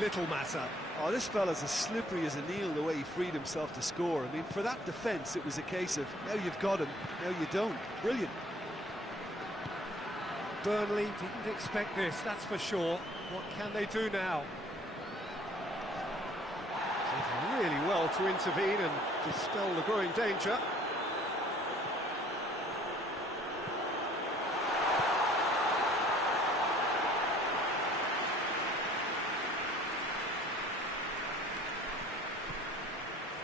little matter. Oh, this fella's as slippery as a needle the way he freed himself to score. I mean, for that defence, it was a case of, now you've got him, now you don't. Brilliant. Burnley didn't expect this, that's for sure. What can they do now? Did really well to intervene and dispel the growing danger.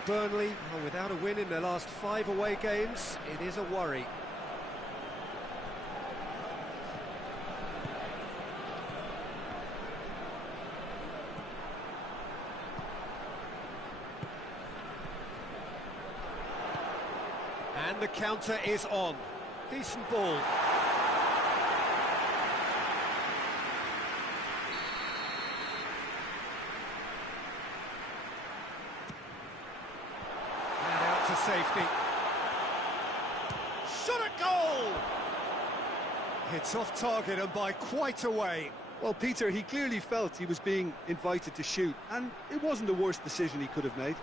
Burnley are without a win in their last 5 away games. It is a worry. And the counter is on. Decent ball. To safety. Shot a goal! It's off target and by quite a way. Well, Peter, he clearly felt he was being invited to shoot, and it wasn't the worst decision he could have made.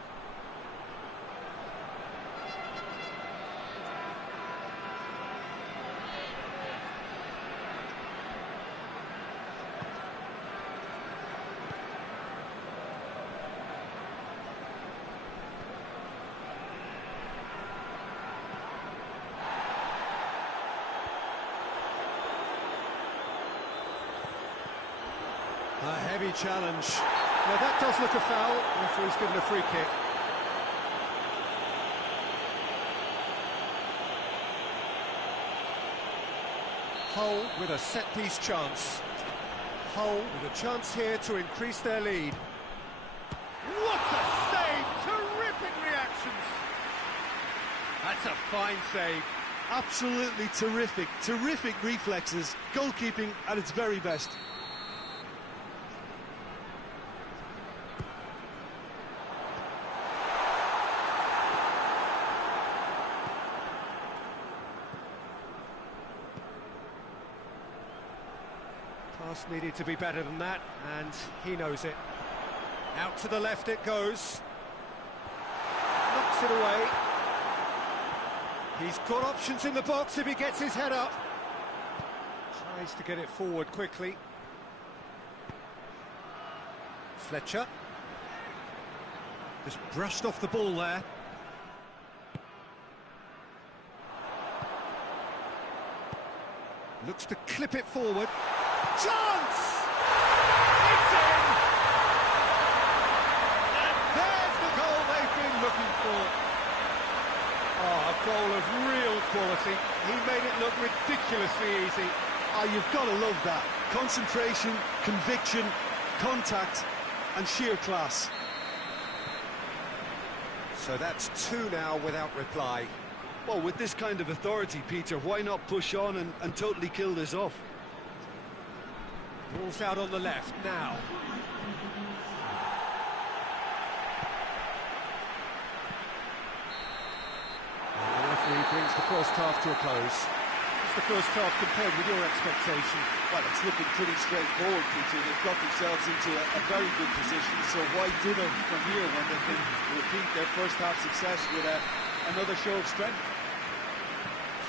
A heavy challenge. Now that does look a foul. Referee's given a free kick. Hull with a set-piece chance. Hull with a chance here to increase their lead. What a save! Terrific reactions! That's a fine save. Absolutely terrific, terrific reflexes. Goalkeeping at its very best. Pass needed to be better than that, and he knows it. Out to the left it goes. Knocks it away. He's got options in the box if he gets his head up. Tries to get it forward quickly. Fletcher. Just brushed off the ball there. Looks to clip it forward. Chance! It's in! And there's the goal they've been looking for. Oh, a goal of real quality. He made it look ridiculously easy. Ah, you've got to love that. Concentration, conviction, contact, and sheer class. So that's 2 now without reply. Well, with this kind of authority, Peter, why not push on and totally kill this off? Ball's out on the left now. And the referee brings the first half to a close. What's the first half compared with your expectation? Well, it's looking pretty straightforward, Peter. They've got themselves into a very good position, so why dither from here when they can repeat their first half success with another show of strength?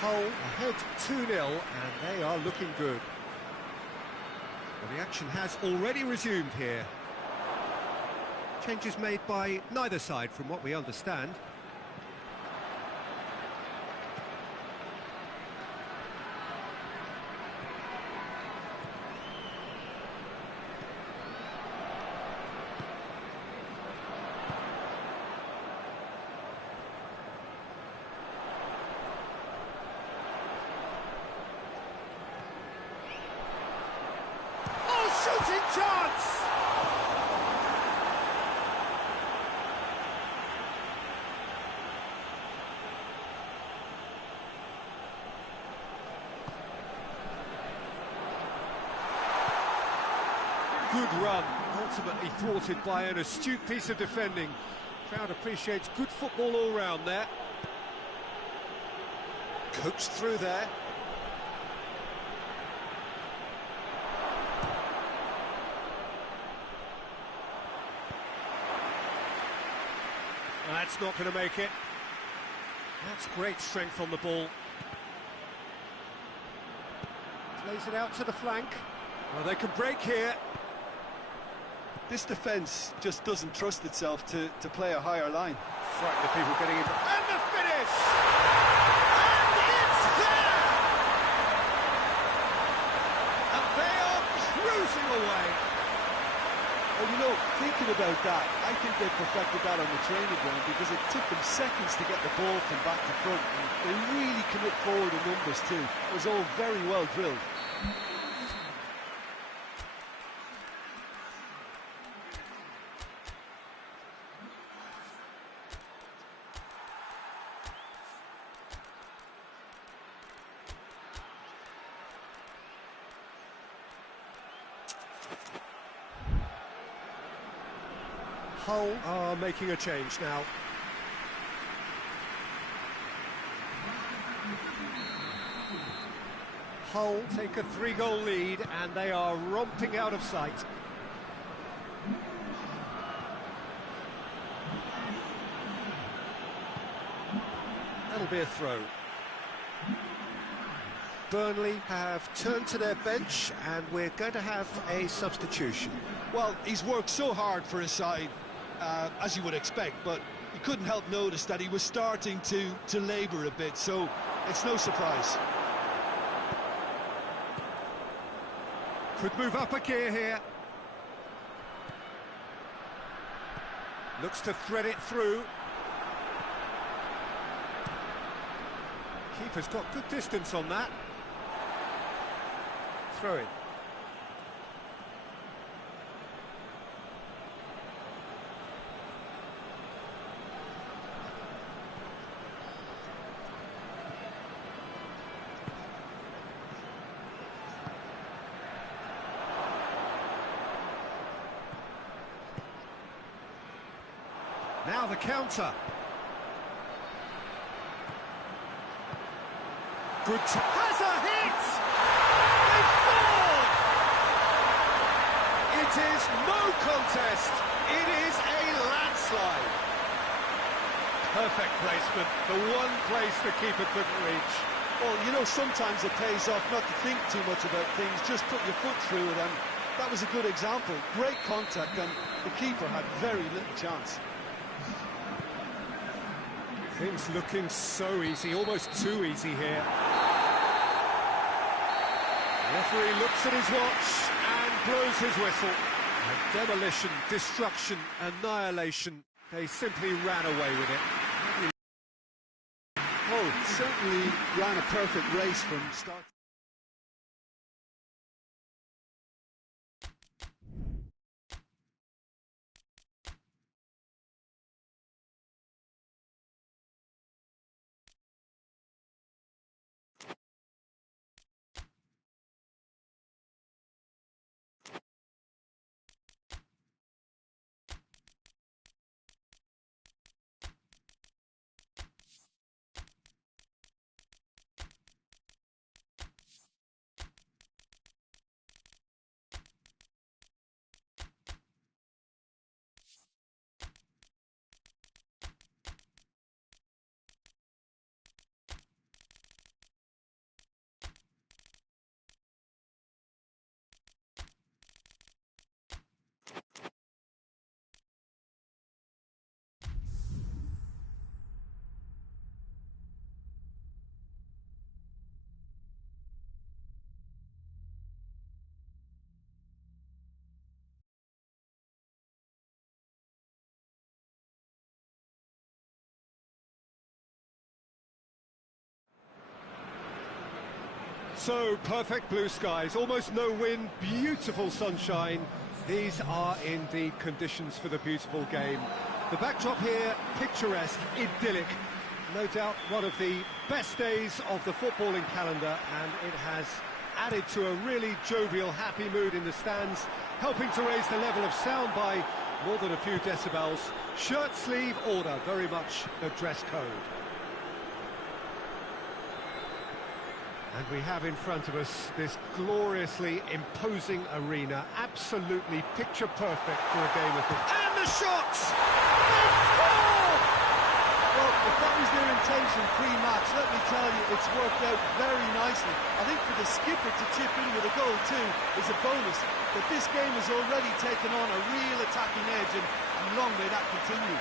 Hull ahead 2-0, and they are looking good. Well, the action has already resumed here. Changes made by neither side, from what we understand. Chance! Good run, ultimately thwarted by an astute piece of defending. Crowd appreciates good football all round there. Coached through there. That's not going to make it. That's great strength on the ball. Plays it out to the flank. Well, they can break here. This defence just doesn't trust itself to play a higher line. Frighten the people getting in. And the finish! And it's there! And they are cruising away. Well, you know, thinking about that, I think they perfected that on the training ground because it took them seconds to get the ball from back to front. And they really commit forward in numbers too. It was all very well drilled. Hull are making a change now. Hull take a 3-goal lead and they are romping out of sight. That'll be a throw. Burnley have turned to their bench and we're going to have a substitution. Well, he's worked so hard for his side, as you would expect, but you couldn't help notice that he was starting to labour a bit, so it's no surprise. Could move up a gear here. Looks to thread it through. Keeper's got good distance on that. Throw in. Now the counter. Good. Has a hit! They've scored! It is no contest. It is a landslide. Perfect placement. The one place the keeper couldn't reach. Well, you know, sometimes it pays off not to think too much about things, just put your foot through it, and that was a good example. Great contact, and the keeper had very little chance. Things looking so easy, almost too easy here. The referee looks at his watch and blows his whistle. Demolition, destruction, annihilation. They simply ran away with it. Oh, certainly ran a perfect race from start. So, perfect blue skies, almost no wind, beautiful sunshine. These are indeed conditions for the beautiful game. The backdrop here, picturesque, idyllic. No doubt one of the best days of the footballing calendar, and it has added to a really jovial, happy mood in the stands, helping to raise the level of sound by more than a few decibels. Shirt sleeve order, very much the dress code. And we have in front of us this gloriously imposing arena, absolutely picture perfect for a game of football. And the shots! They score! Well, if that was their intention pre-match, let me tell you, it's worked out very nicely. I think for the skipper to chip in with a goal too is a bonus, but this game has already taken on a real attacking edge, and long may that continue.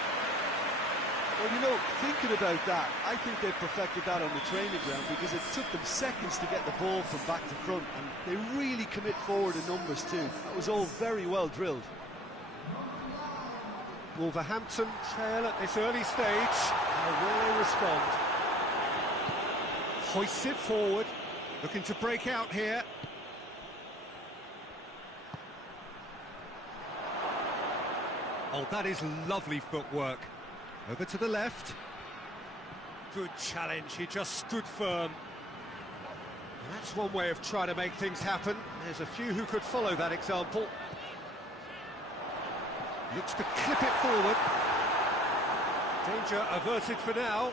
Well, you know, thinking about that, I think they perfected that on the training ground, because it took them seconds to get the ball from back to front, and they really commit forward in numbers too. That was all very well drilled. Wolverhampton trail at this early stage. How will they respond? Hoists it forward, looking to break out here. Oh, that is lovely footwork. Over to the left. Good challenge, he just stood firm. And that's one way of trying to make things happen. There's a few who could follow that example. Looks to clip it forward. Danger averted for now.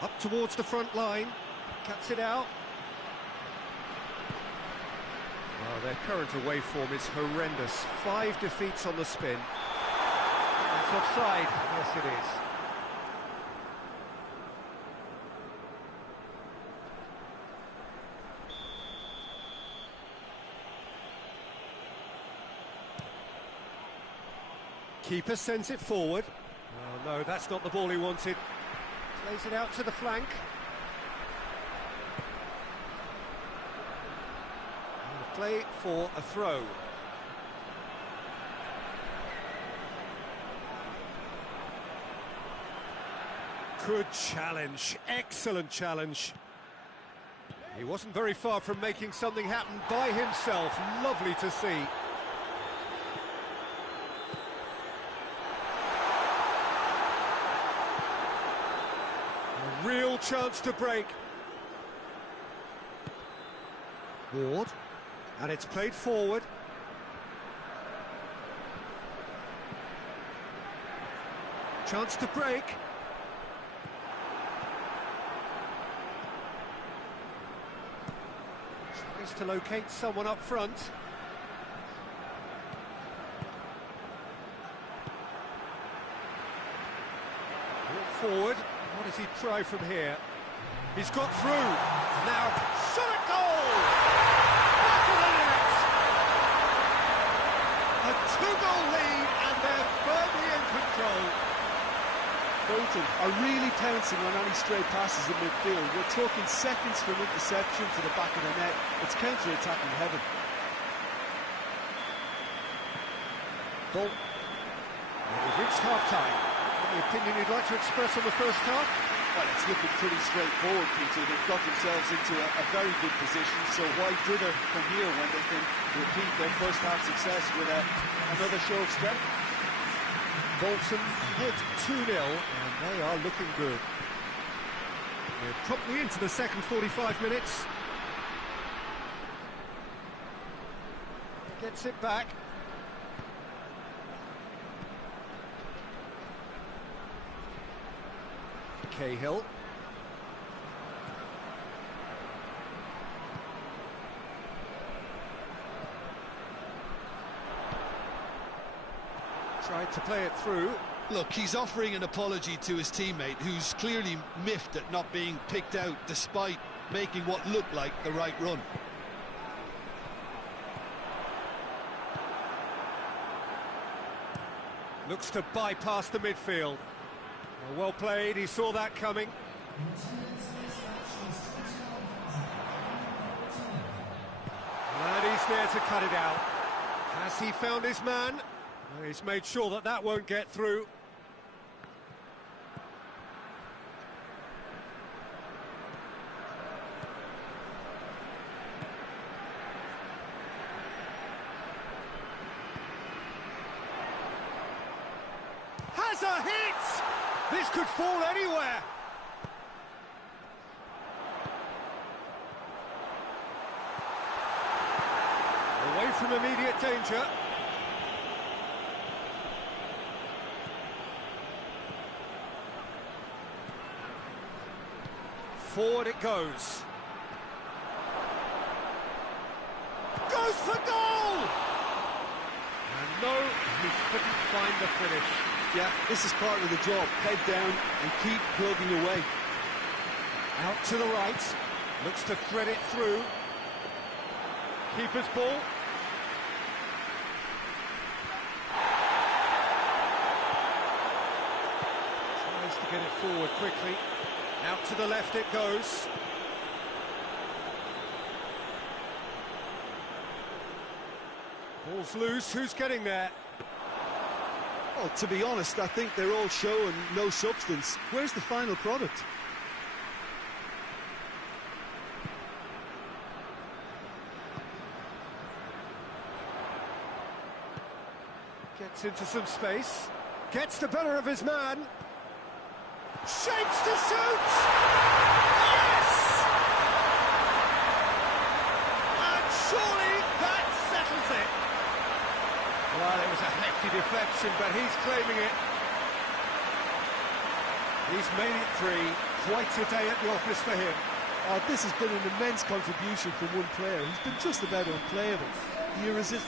Up towards the front line. Cuts it out. Well, their current away form is horrendous. 5 defeats on the spin. It's offside. Yes, it is. Keeper sends it forward. Oh, no, that's not the ball he wanted. Plays it out to the flank. Play for a throw. Good challenge, excellent challenge. He wasn't very far from making something happen by himself. Lovely to see. A real chance to break. Ward. And it's played forward. Chance to break. Tries to locate someone up front. Forward. What does he try from here? He's got through. Now, shot at goal! A 2-goal lead, and they're firmly in control. Bolton are really pouncing on any stray passes in midfield. We're talking seconds from interception to the back of the net. It's counter-attacking heaven. Ball. We've reached half-time. Any opinion you'd like to express on the first half? Well, it's looking pretty straightforward, Peter. They've got themselves into a very good position, so why dither from here when they can repeat their first half success with another show of strength? Bolton hit 2-0, and they are looking good. We're promptly into the second 45 minutes. Gets it back. Cahill. Tried to play it through. Look, he's offering an apology to his teammate, who's clearly miffed at not being picked out despite making what looked like the right run. Looks to bypass the midfield. Well played, he saw that coming. And he's there to cut it out. Has he found his man? Well, he's made sure that that won't get through. This could fall anywhere. Away from immediate danger. Forward it goes. Goes for goal! And no, he couldn't find the finish. Yeah, this is part of the job. Head down and keep plugging away. Out to the right. Looks to thread it through. Keeper's ball. Tries to get it forward quickly. Out to the left it goes. Ball's loose, who's getting there? Well, to be honest, I think they're all show and no substance. Where's the final product? Gets into some space. Gets the better of his man. Shapes to shoot! Yes! And surely that settles it. Well, it was a hefty deflection, but he's claiming it. He's made it three. Quite a day at the office for him. Oh, this has been an immense contribution from one player. He's been just about unplayable. Here is it.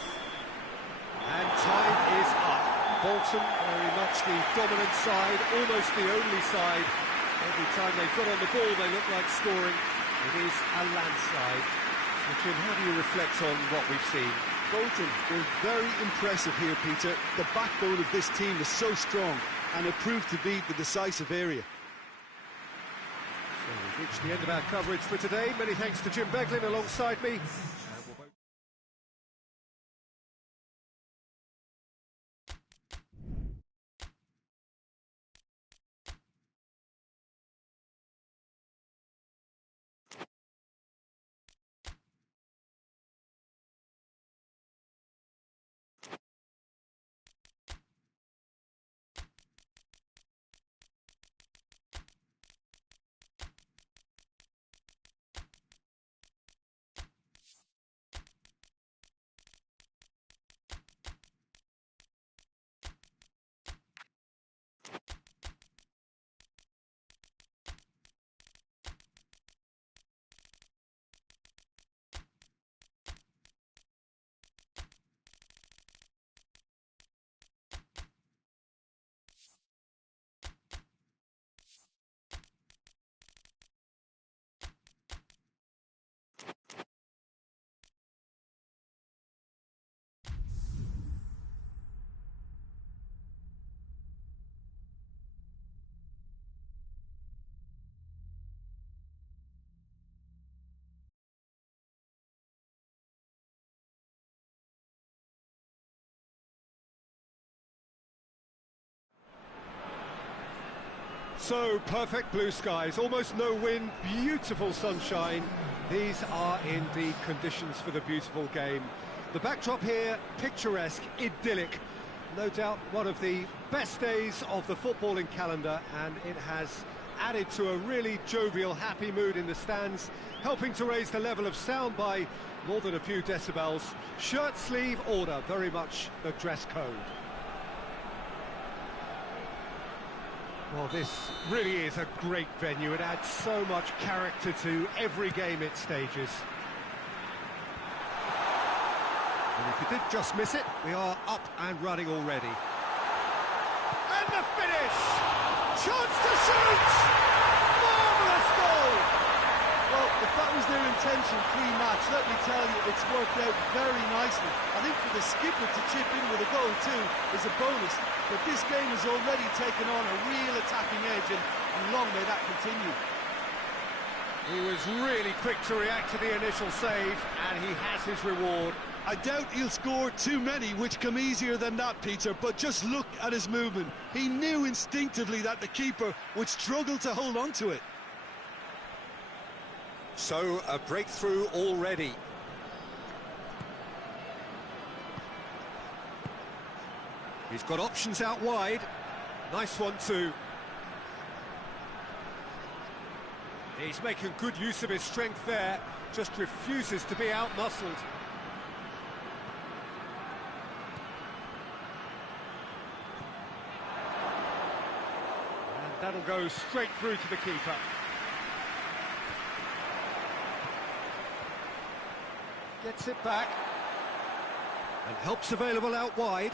And time is up. Bolton, very much the dominant side, almost the only side. Every time they've got on the ball, they look like scoring. It is a landslide. So, Jim, how do you reflect on what we've seen? Bolton were very impressive here, Peter. The backbone of this team is so strong, and it proved to be the decisive area. So we've reached the end of our coverage for today. Many thanks to Jim Beglin alongside me. So, perfect blue skies, almost no wind, beautiful sunshine. These are indeed conditions for the beautiful game. The backdrop here, picturesque, idyllic. No doubt one of the best days of the footballing calendar, and it has added to a really jovial, happy mood in the stands, helping to raise the level of sound by more than a few decibels. Shirt sleeve order, very much the dress code. Well, this really is a great venue. It adds so much character to every game it stages. And if you did just miss it, we are up and running already. And the finish! Chance to shoot! Marvellous goal! Well, if that was their intention pre-match, let me tell you, it's worked out very nicely. I think for the skipper to chip in with a goal too is a bonus, but this game has already taken on a real attacking edge, and long may that continue. He was really quick to react to the initial save, and he has his reward. I doubt he'll score too many, which come easier than that, Peter, but just look at his movement. He knew instinctively that the keeper would struggle to hold on to it. So, a breakthrough already. He's got options out wide. Nice one too. He's making good use of his strength there, just refuses to be out-muscled. And that'll go straight through to the keeper. Gets it back. And help's available out wide.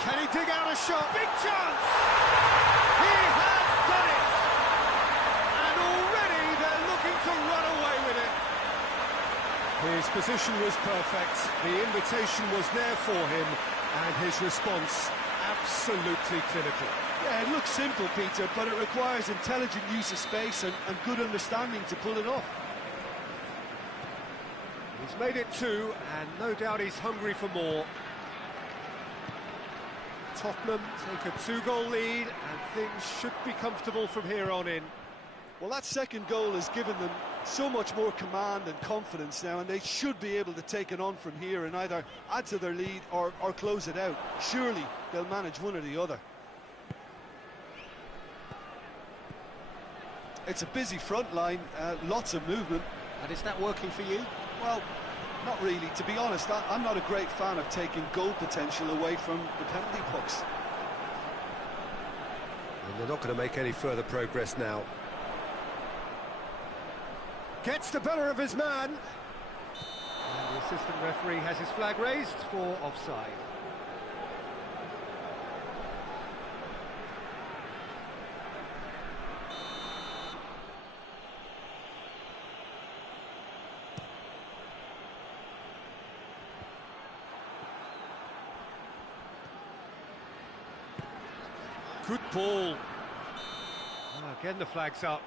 Can he dig out a shot? Big chance! He has done it! And already they're looking to run away with it. His position was perfect, the invitation was there for him, and his response absolutely clinical. Yeah, it looks simple, Peter, but it requires intelligent use of space and good understanding to pull it off. He's made it two, and no doubt he's hungry for more. Tottenham take a two-goal lead, and things should be comfortable from here on in. Well, that second goal has given them so much more command and confidence now, and they should be able to take it on from here and either add to their lead or close it out. Surely they'll manage one or the other. It's a busy front line, lots of movement. And is that working for you? Well, not really. To be honest, I'm not a great fan of taking goal potential away from the penalty box. And they're not going to make any further progress now. Gets the better of his man. And the assistant referee has his flag raised for offside. Good ball. Oh, again the flag's up.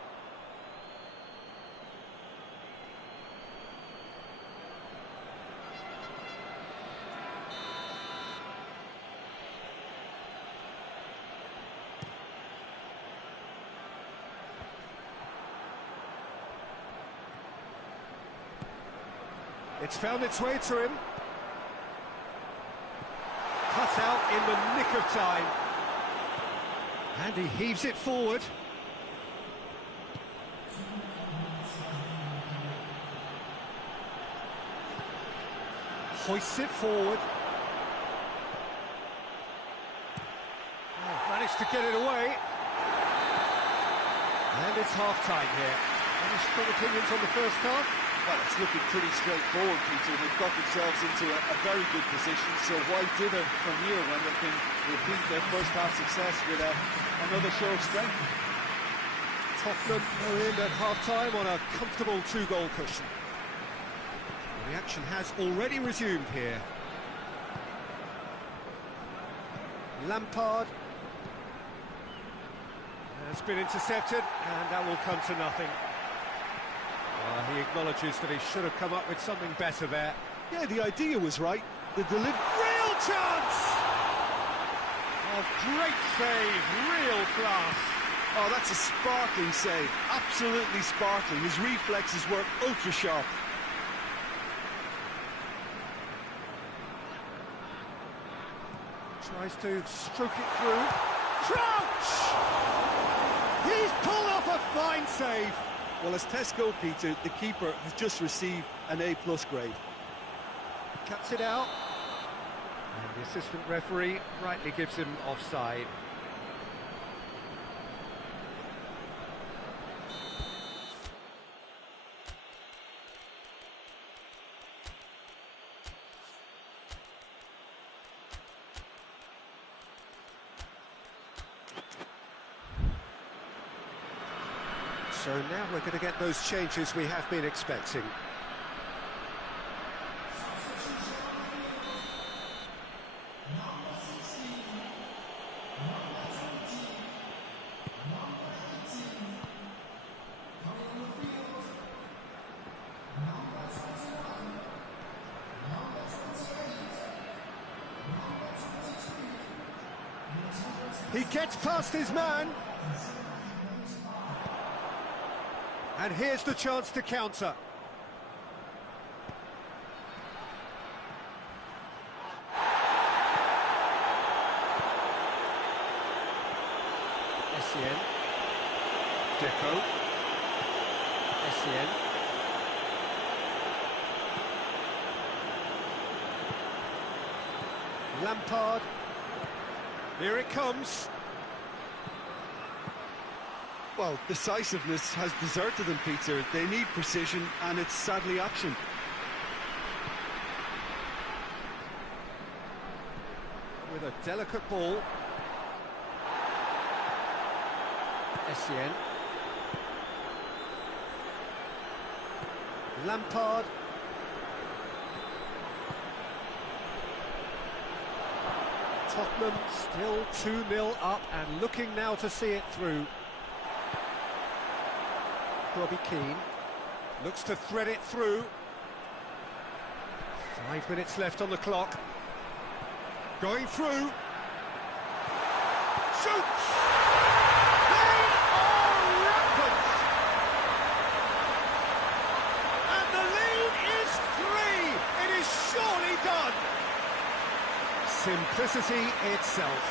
It's found its way to him. Cut out in the nick of time. And he heaves it forward. Hoists it forward. Oh, managed to get it away. And it's half-time here. Any strong opinions on the first half? Well, it's looking pretty straightforward, Peter. They've got themselves into a very good position, so why dither from here when they can repeat their first half success with another show of strength? Tottenham are in at half-time on a comfortable two-goal cushion. The action has already resumed here. Lampard has been intercepted, and that will come to nothing. He acknowledges that he should have come up with something better there. Yeah, the idea was right. The delivery... Real chance! A great save, real class. Oh, that's a sparkling save. Absolutely sparkling. His reflexes were ultra-sharp. Tries to stroke it through. Crouch! He's pulled off a fine save. Well, as test goal, Peter, the keeper has just received an A+ grade. Cuts it out. And the assistant referee rightly gives him offside. So now we're going to get those changes we have been expecting. He gets past his man. And here's the chance to counter. Essien. Lampard. Here it comes. Well, decisiveness has deserted them, Peter. They need precision, and it's sadly absent. With a delicate ball. Essien. Lampard. Tottenham still 2-0 up and looking now to see it through. Robbie Keane looks to thread it through. 5 minutes left on the clock. Going through. Shoots! They are rampant! And the lead is 3! It is surely done! Simplicity itself.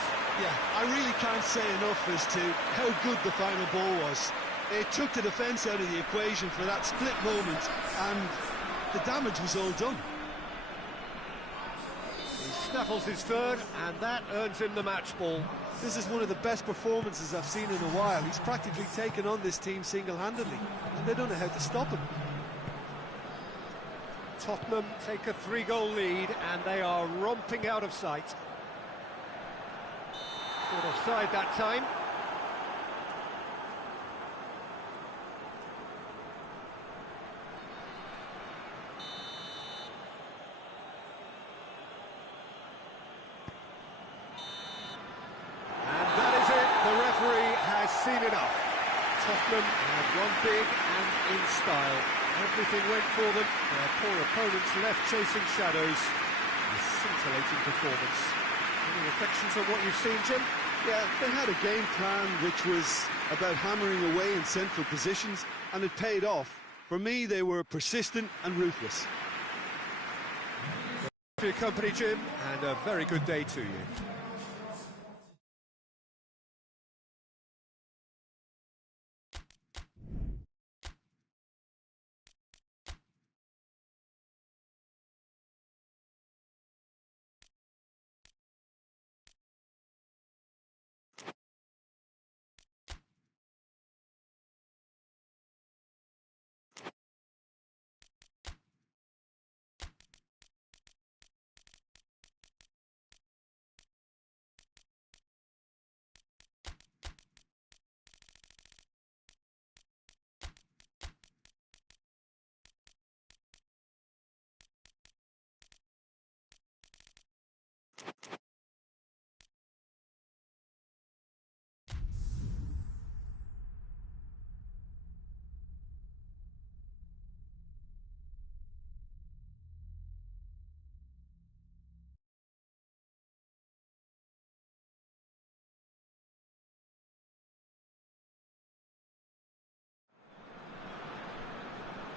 Yeah, I really can't say enough as to how good the final ball was. It took the defence out of the equation for that split moment, and the damage was all done. He snaffles his third, and that earns him the match ball. This is one of the best performances I've seen in a while. He's practically taken on this team single-handedly, and they don't know how to stop him. Tottenham take a 3-goal lead, and they are romping out of sight. Good offside that time. Seen enough. Tottenham had won big and in style. Everything went for them. Their poor opponents left chasing shadows. A scintillating performance. Any reflections on what you've seen, Jim? Yeah, they had a game plan which was about hammering away in central positions, and it paid off. For me, they were persistent and ruthless. For your company, Jim, and a very good day to you.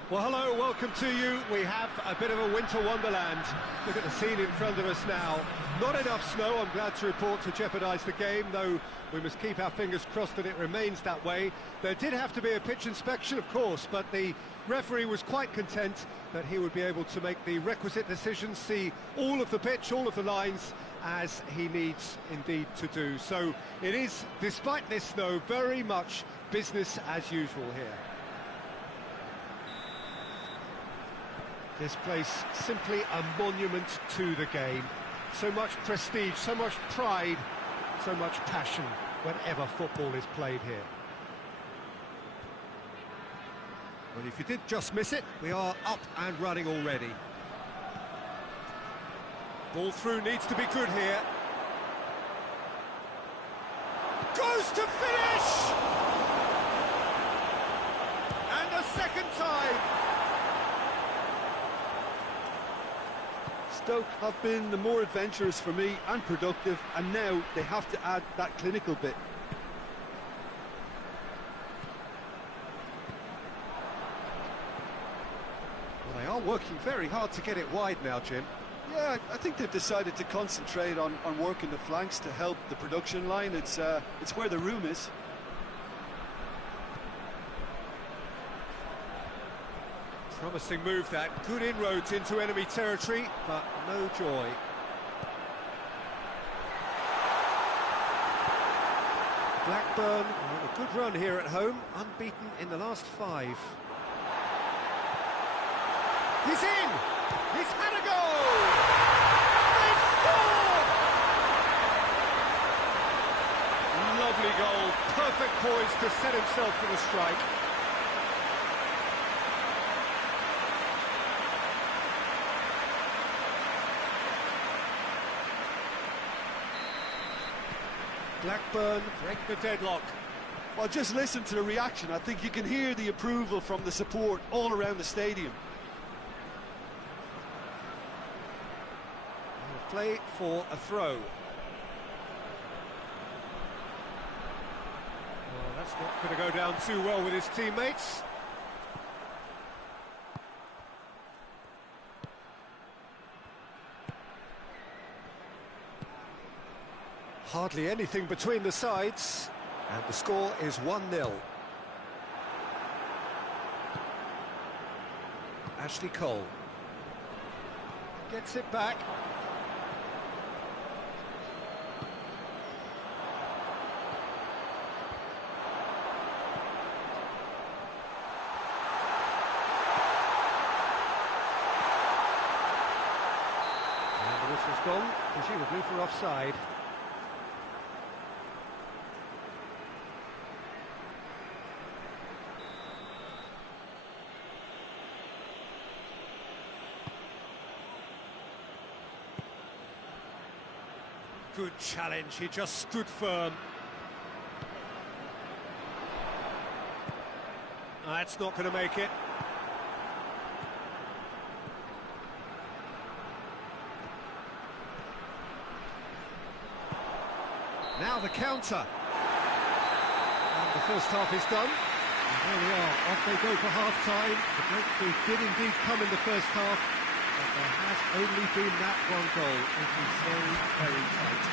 Well, hello, welcome to you. We have a bit of a winter wonderland. Look at the scene in front of us now. Not enough snow, I'm glad to report, to jeopardise the game, though we must keep our fingers crossed that it remains that way. There did have to be a pitch inspection, of course, but the referee was quite content that he would be able to make the requisite decisions, see all of the pitch, all of the lines, as he needs indeed to do. So it is, despite this snow, very much business as usual here. This place simply a monument to the game. So much prestige, so much pride, so much passion whenever football is played here. Well, if you did just miss it, we are up and running already. Ball through needs to be good here. Goes to finish! And a second time! Stoke have been the more adventurous for me and productive, and now they have to add that clinical bit. Well, they are working very hard to get it wide now, Jim. Yeah, I think they've decided to concentrate on working the flanks to help the production line. It's where the room is. Promising move that, good inroads into enemy territory, but no joy. Blackburn on a good run here at home, unbeaten in the last 5. He's in! He's had a goal! They've scored! Lovely goal, perfect poise to set himself for the strike. Blackburn break the deadlock. Well, just listen to the reaction. I think you can hear the approval from the support all around the stadium. Play for a throw. Well, that's not going to go down too well with his teammates. Hardly anything between the sides, and the score is 1-0. Ashley Cole gets it back. And the whistle's gone, presumably for offside. Good challenge, he just stood firm. That's not going to make it. Now the counter. And the first half is done. And there we are, off they go for half-time. The breakthrough did indeed come in the first half. But there has only been that one goal. It is very, very tight.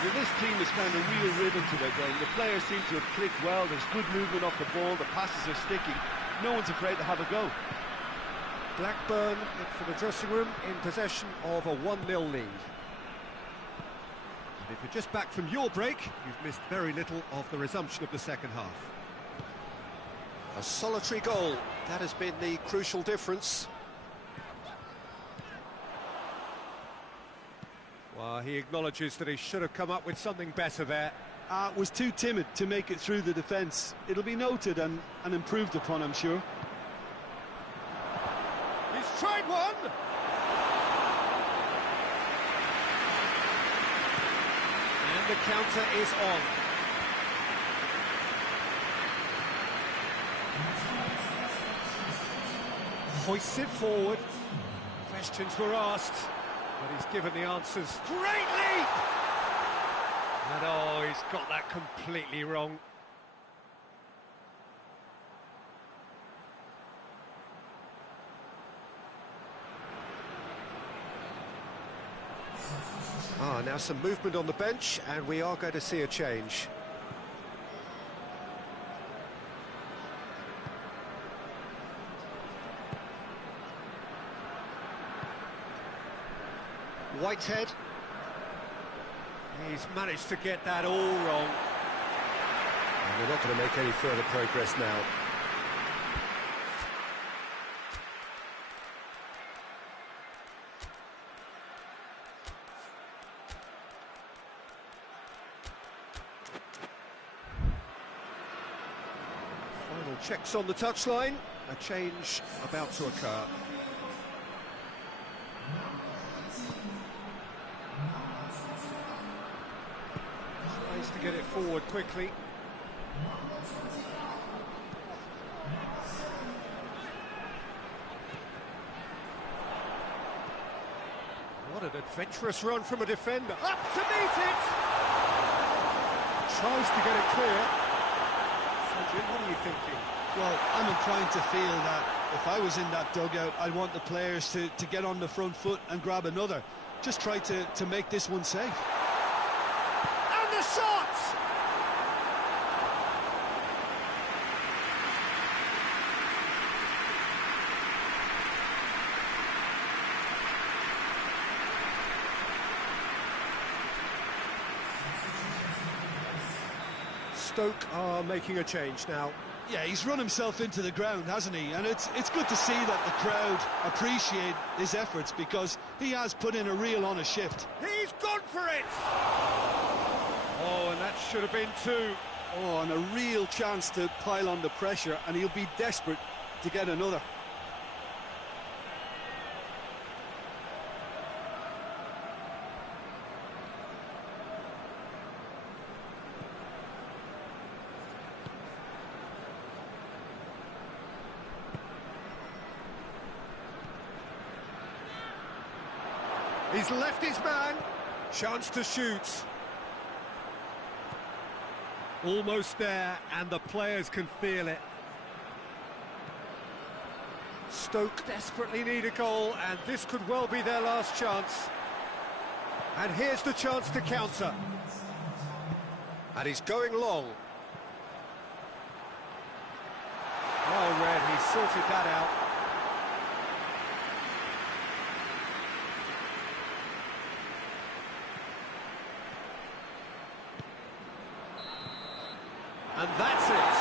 Well, this team has found a real rhythm to their game. The players seem to have clicked well. There's good movement off the ball. The passes are sticking. No one's afraid to have a go. Blackburn for the dressing room in possession of a 1-0 lead. And if you're just back from your break, you've missed very little of the resumption of the second half. A solitary goal, that has been the crucial difference. Well, he acknowledges that he should have come up with something better there. Was too timid to make it through the defence. It'll be noted and improved upon, I'm sure. He's tried one! And the counter is on. Hoists it forward. Questions were asked, but he's given the answers. Great leap! And oh, he's got that completely wrong. Now some movement on the bench, and we are going to see a change. Whitehead. He's managed to get that all wrong. And we're not going to make any further progress now. Final checks on the touchline. A change about to occur. Tries to get it forward quickly. What an adventurous run from a defender. Up to meet it! Tries to get it clear. Sandrin, what are you thinking? Well, I'm inclined to feel that if I was in that dugout, I'd want the players to get on the front foot and grab another. Just try to make this one safe. And the shot! Stoke are making a change now. Yeah, he's run himself into the ground, hasn't he? And it's good to see that the crowd appreciate his efforts, because he has put in a real honest shift. He's gone for it! Oh, and that should have been two. Oh, and a real chance to pile on the pressure, and he'll be desperate to get another. He's left his man. Chance to shoot. Almost there, and the players can feel it. Stoke desperately need a goal, and this could well be their last chance. And here's the chance to counter. And he's going long. Well read, he sorted that out. And that's it.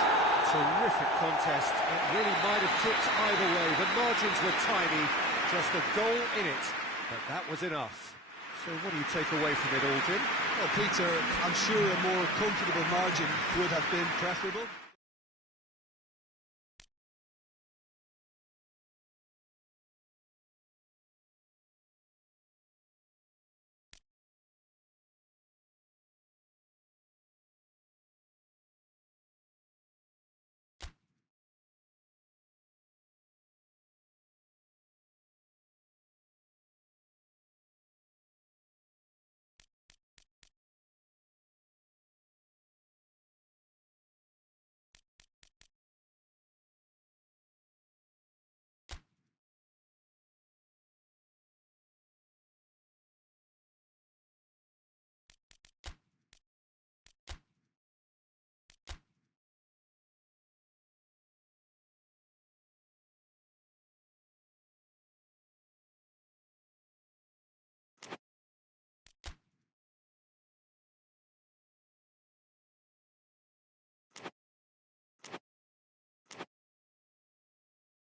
Terrific contest. It really might have tipped either way. The margins were tiny, just a goal in it, but that was enough. So what do you take away from it all, Jim? Well, Peter, I'm sure a more comfortable margin would have been preferable.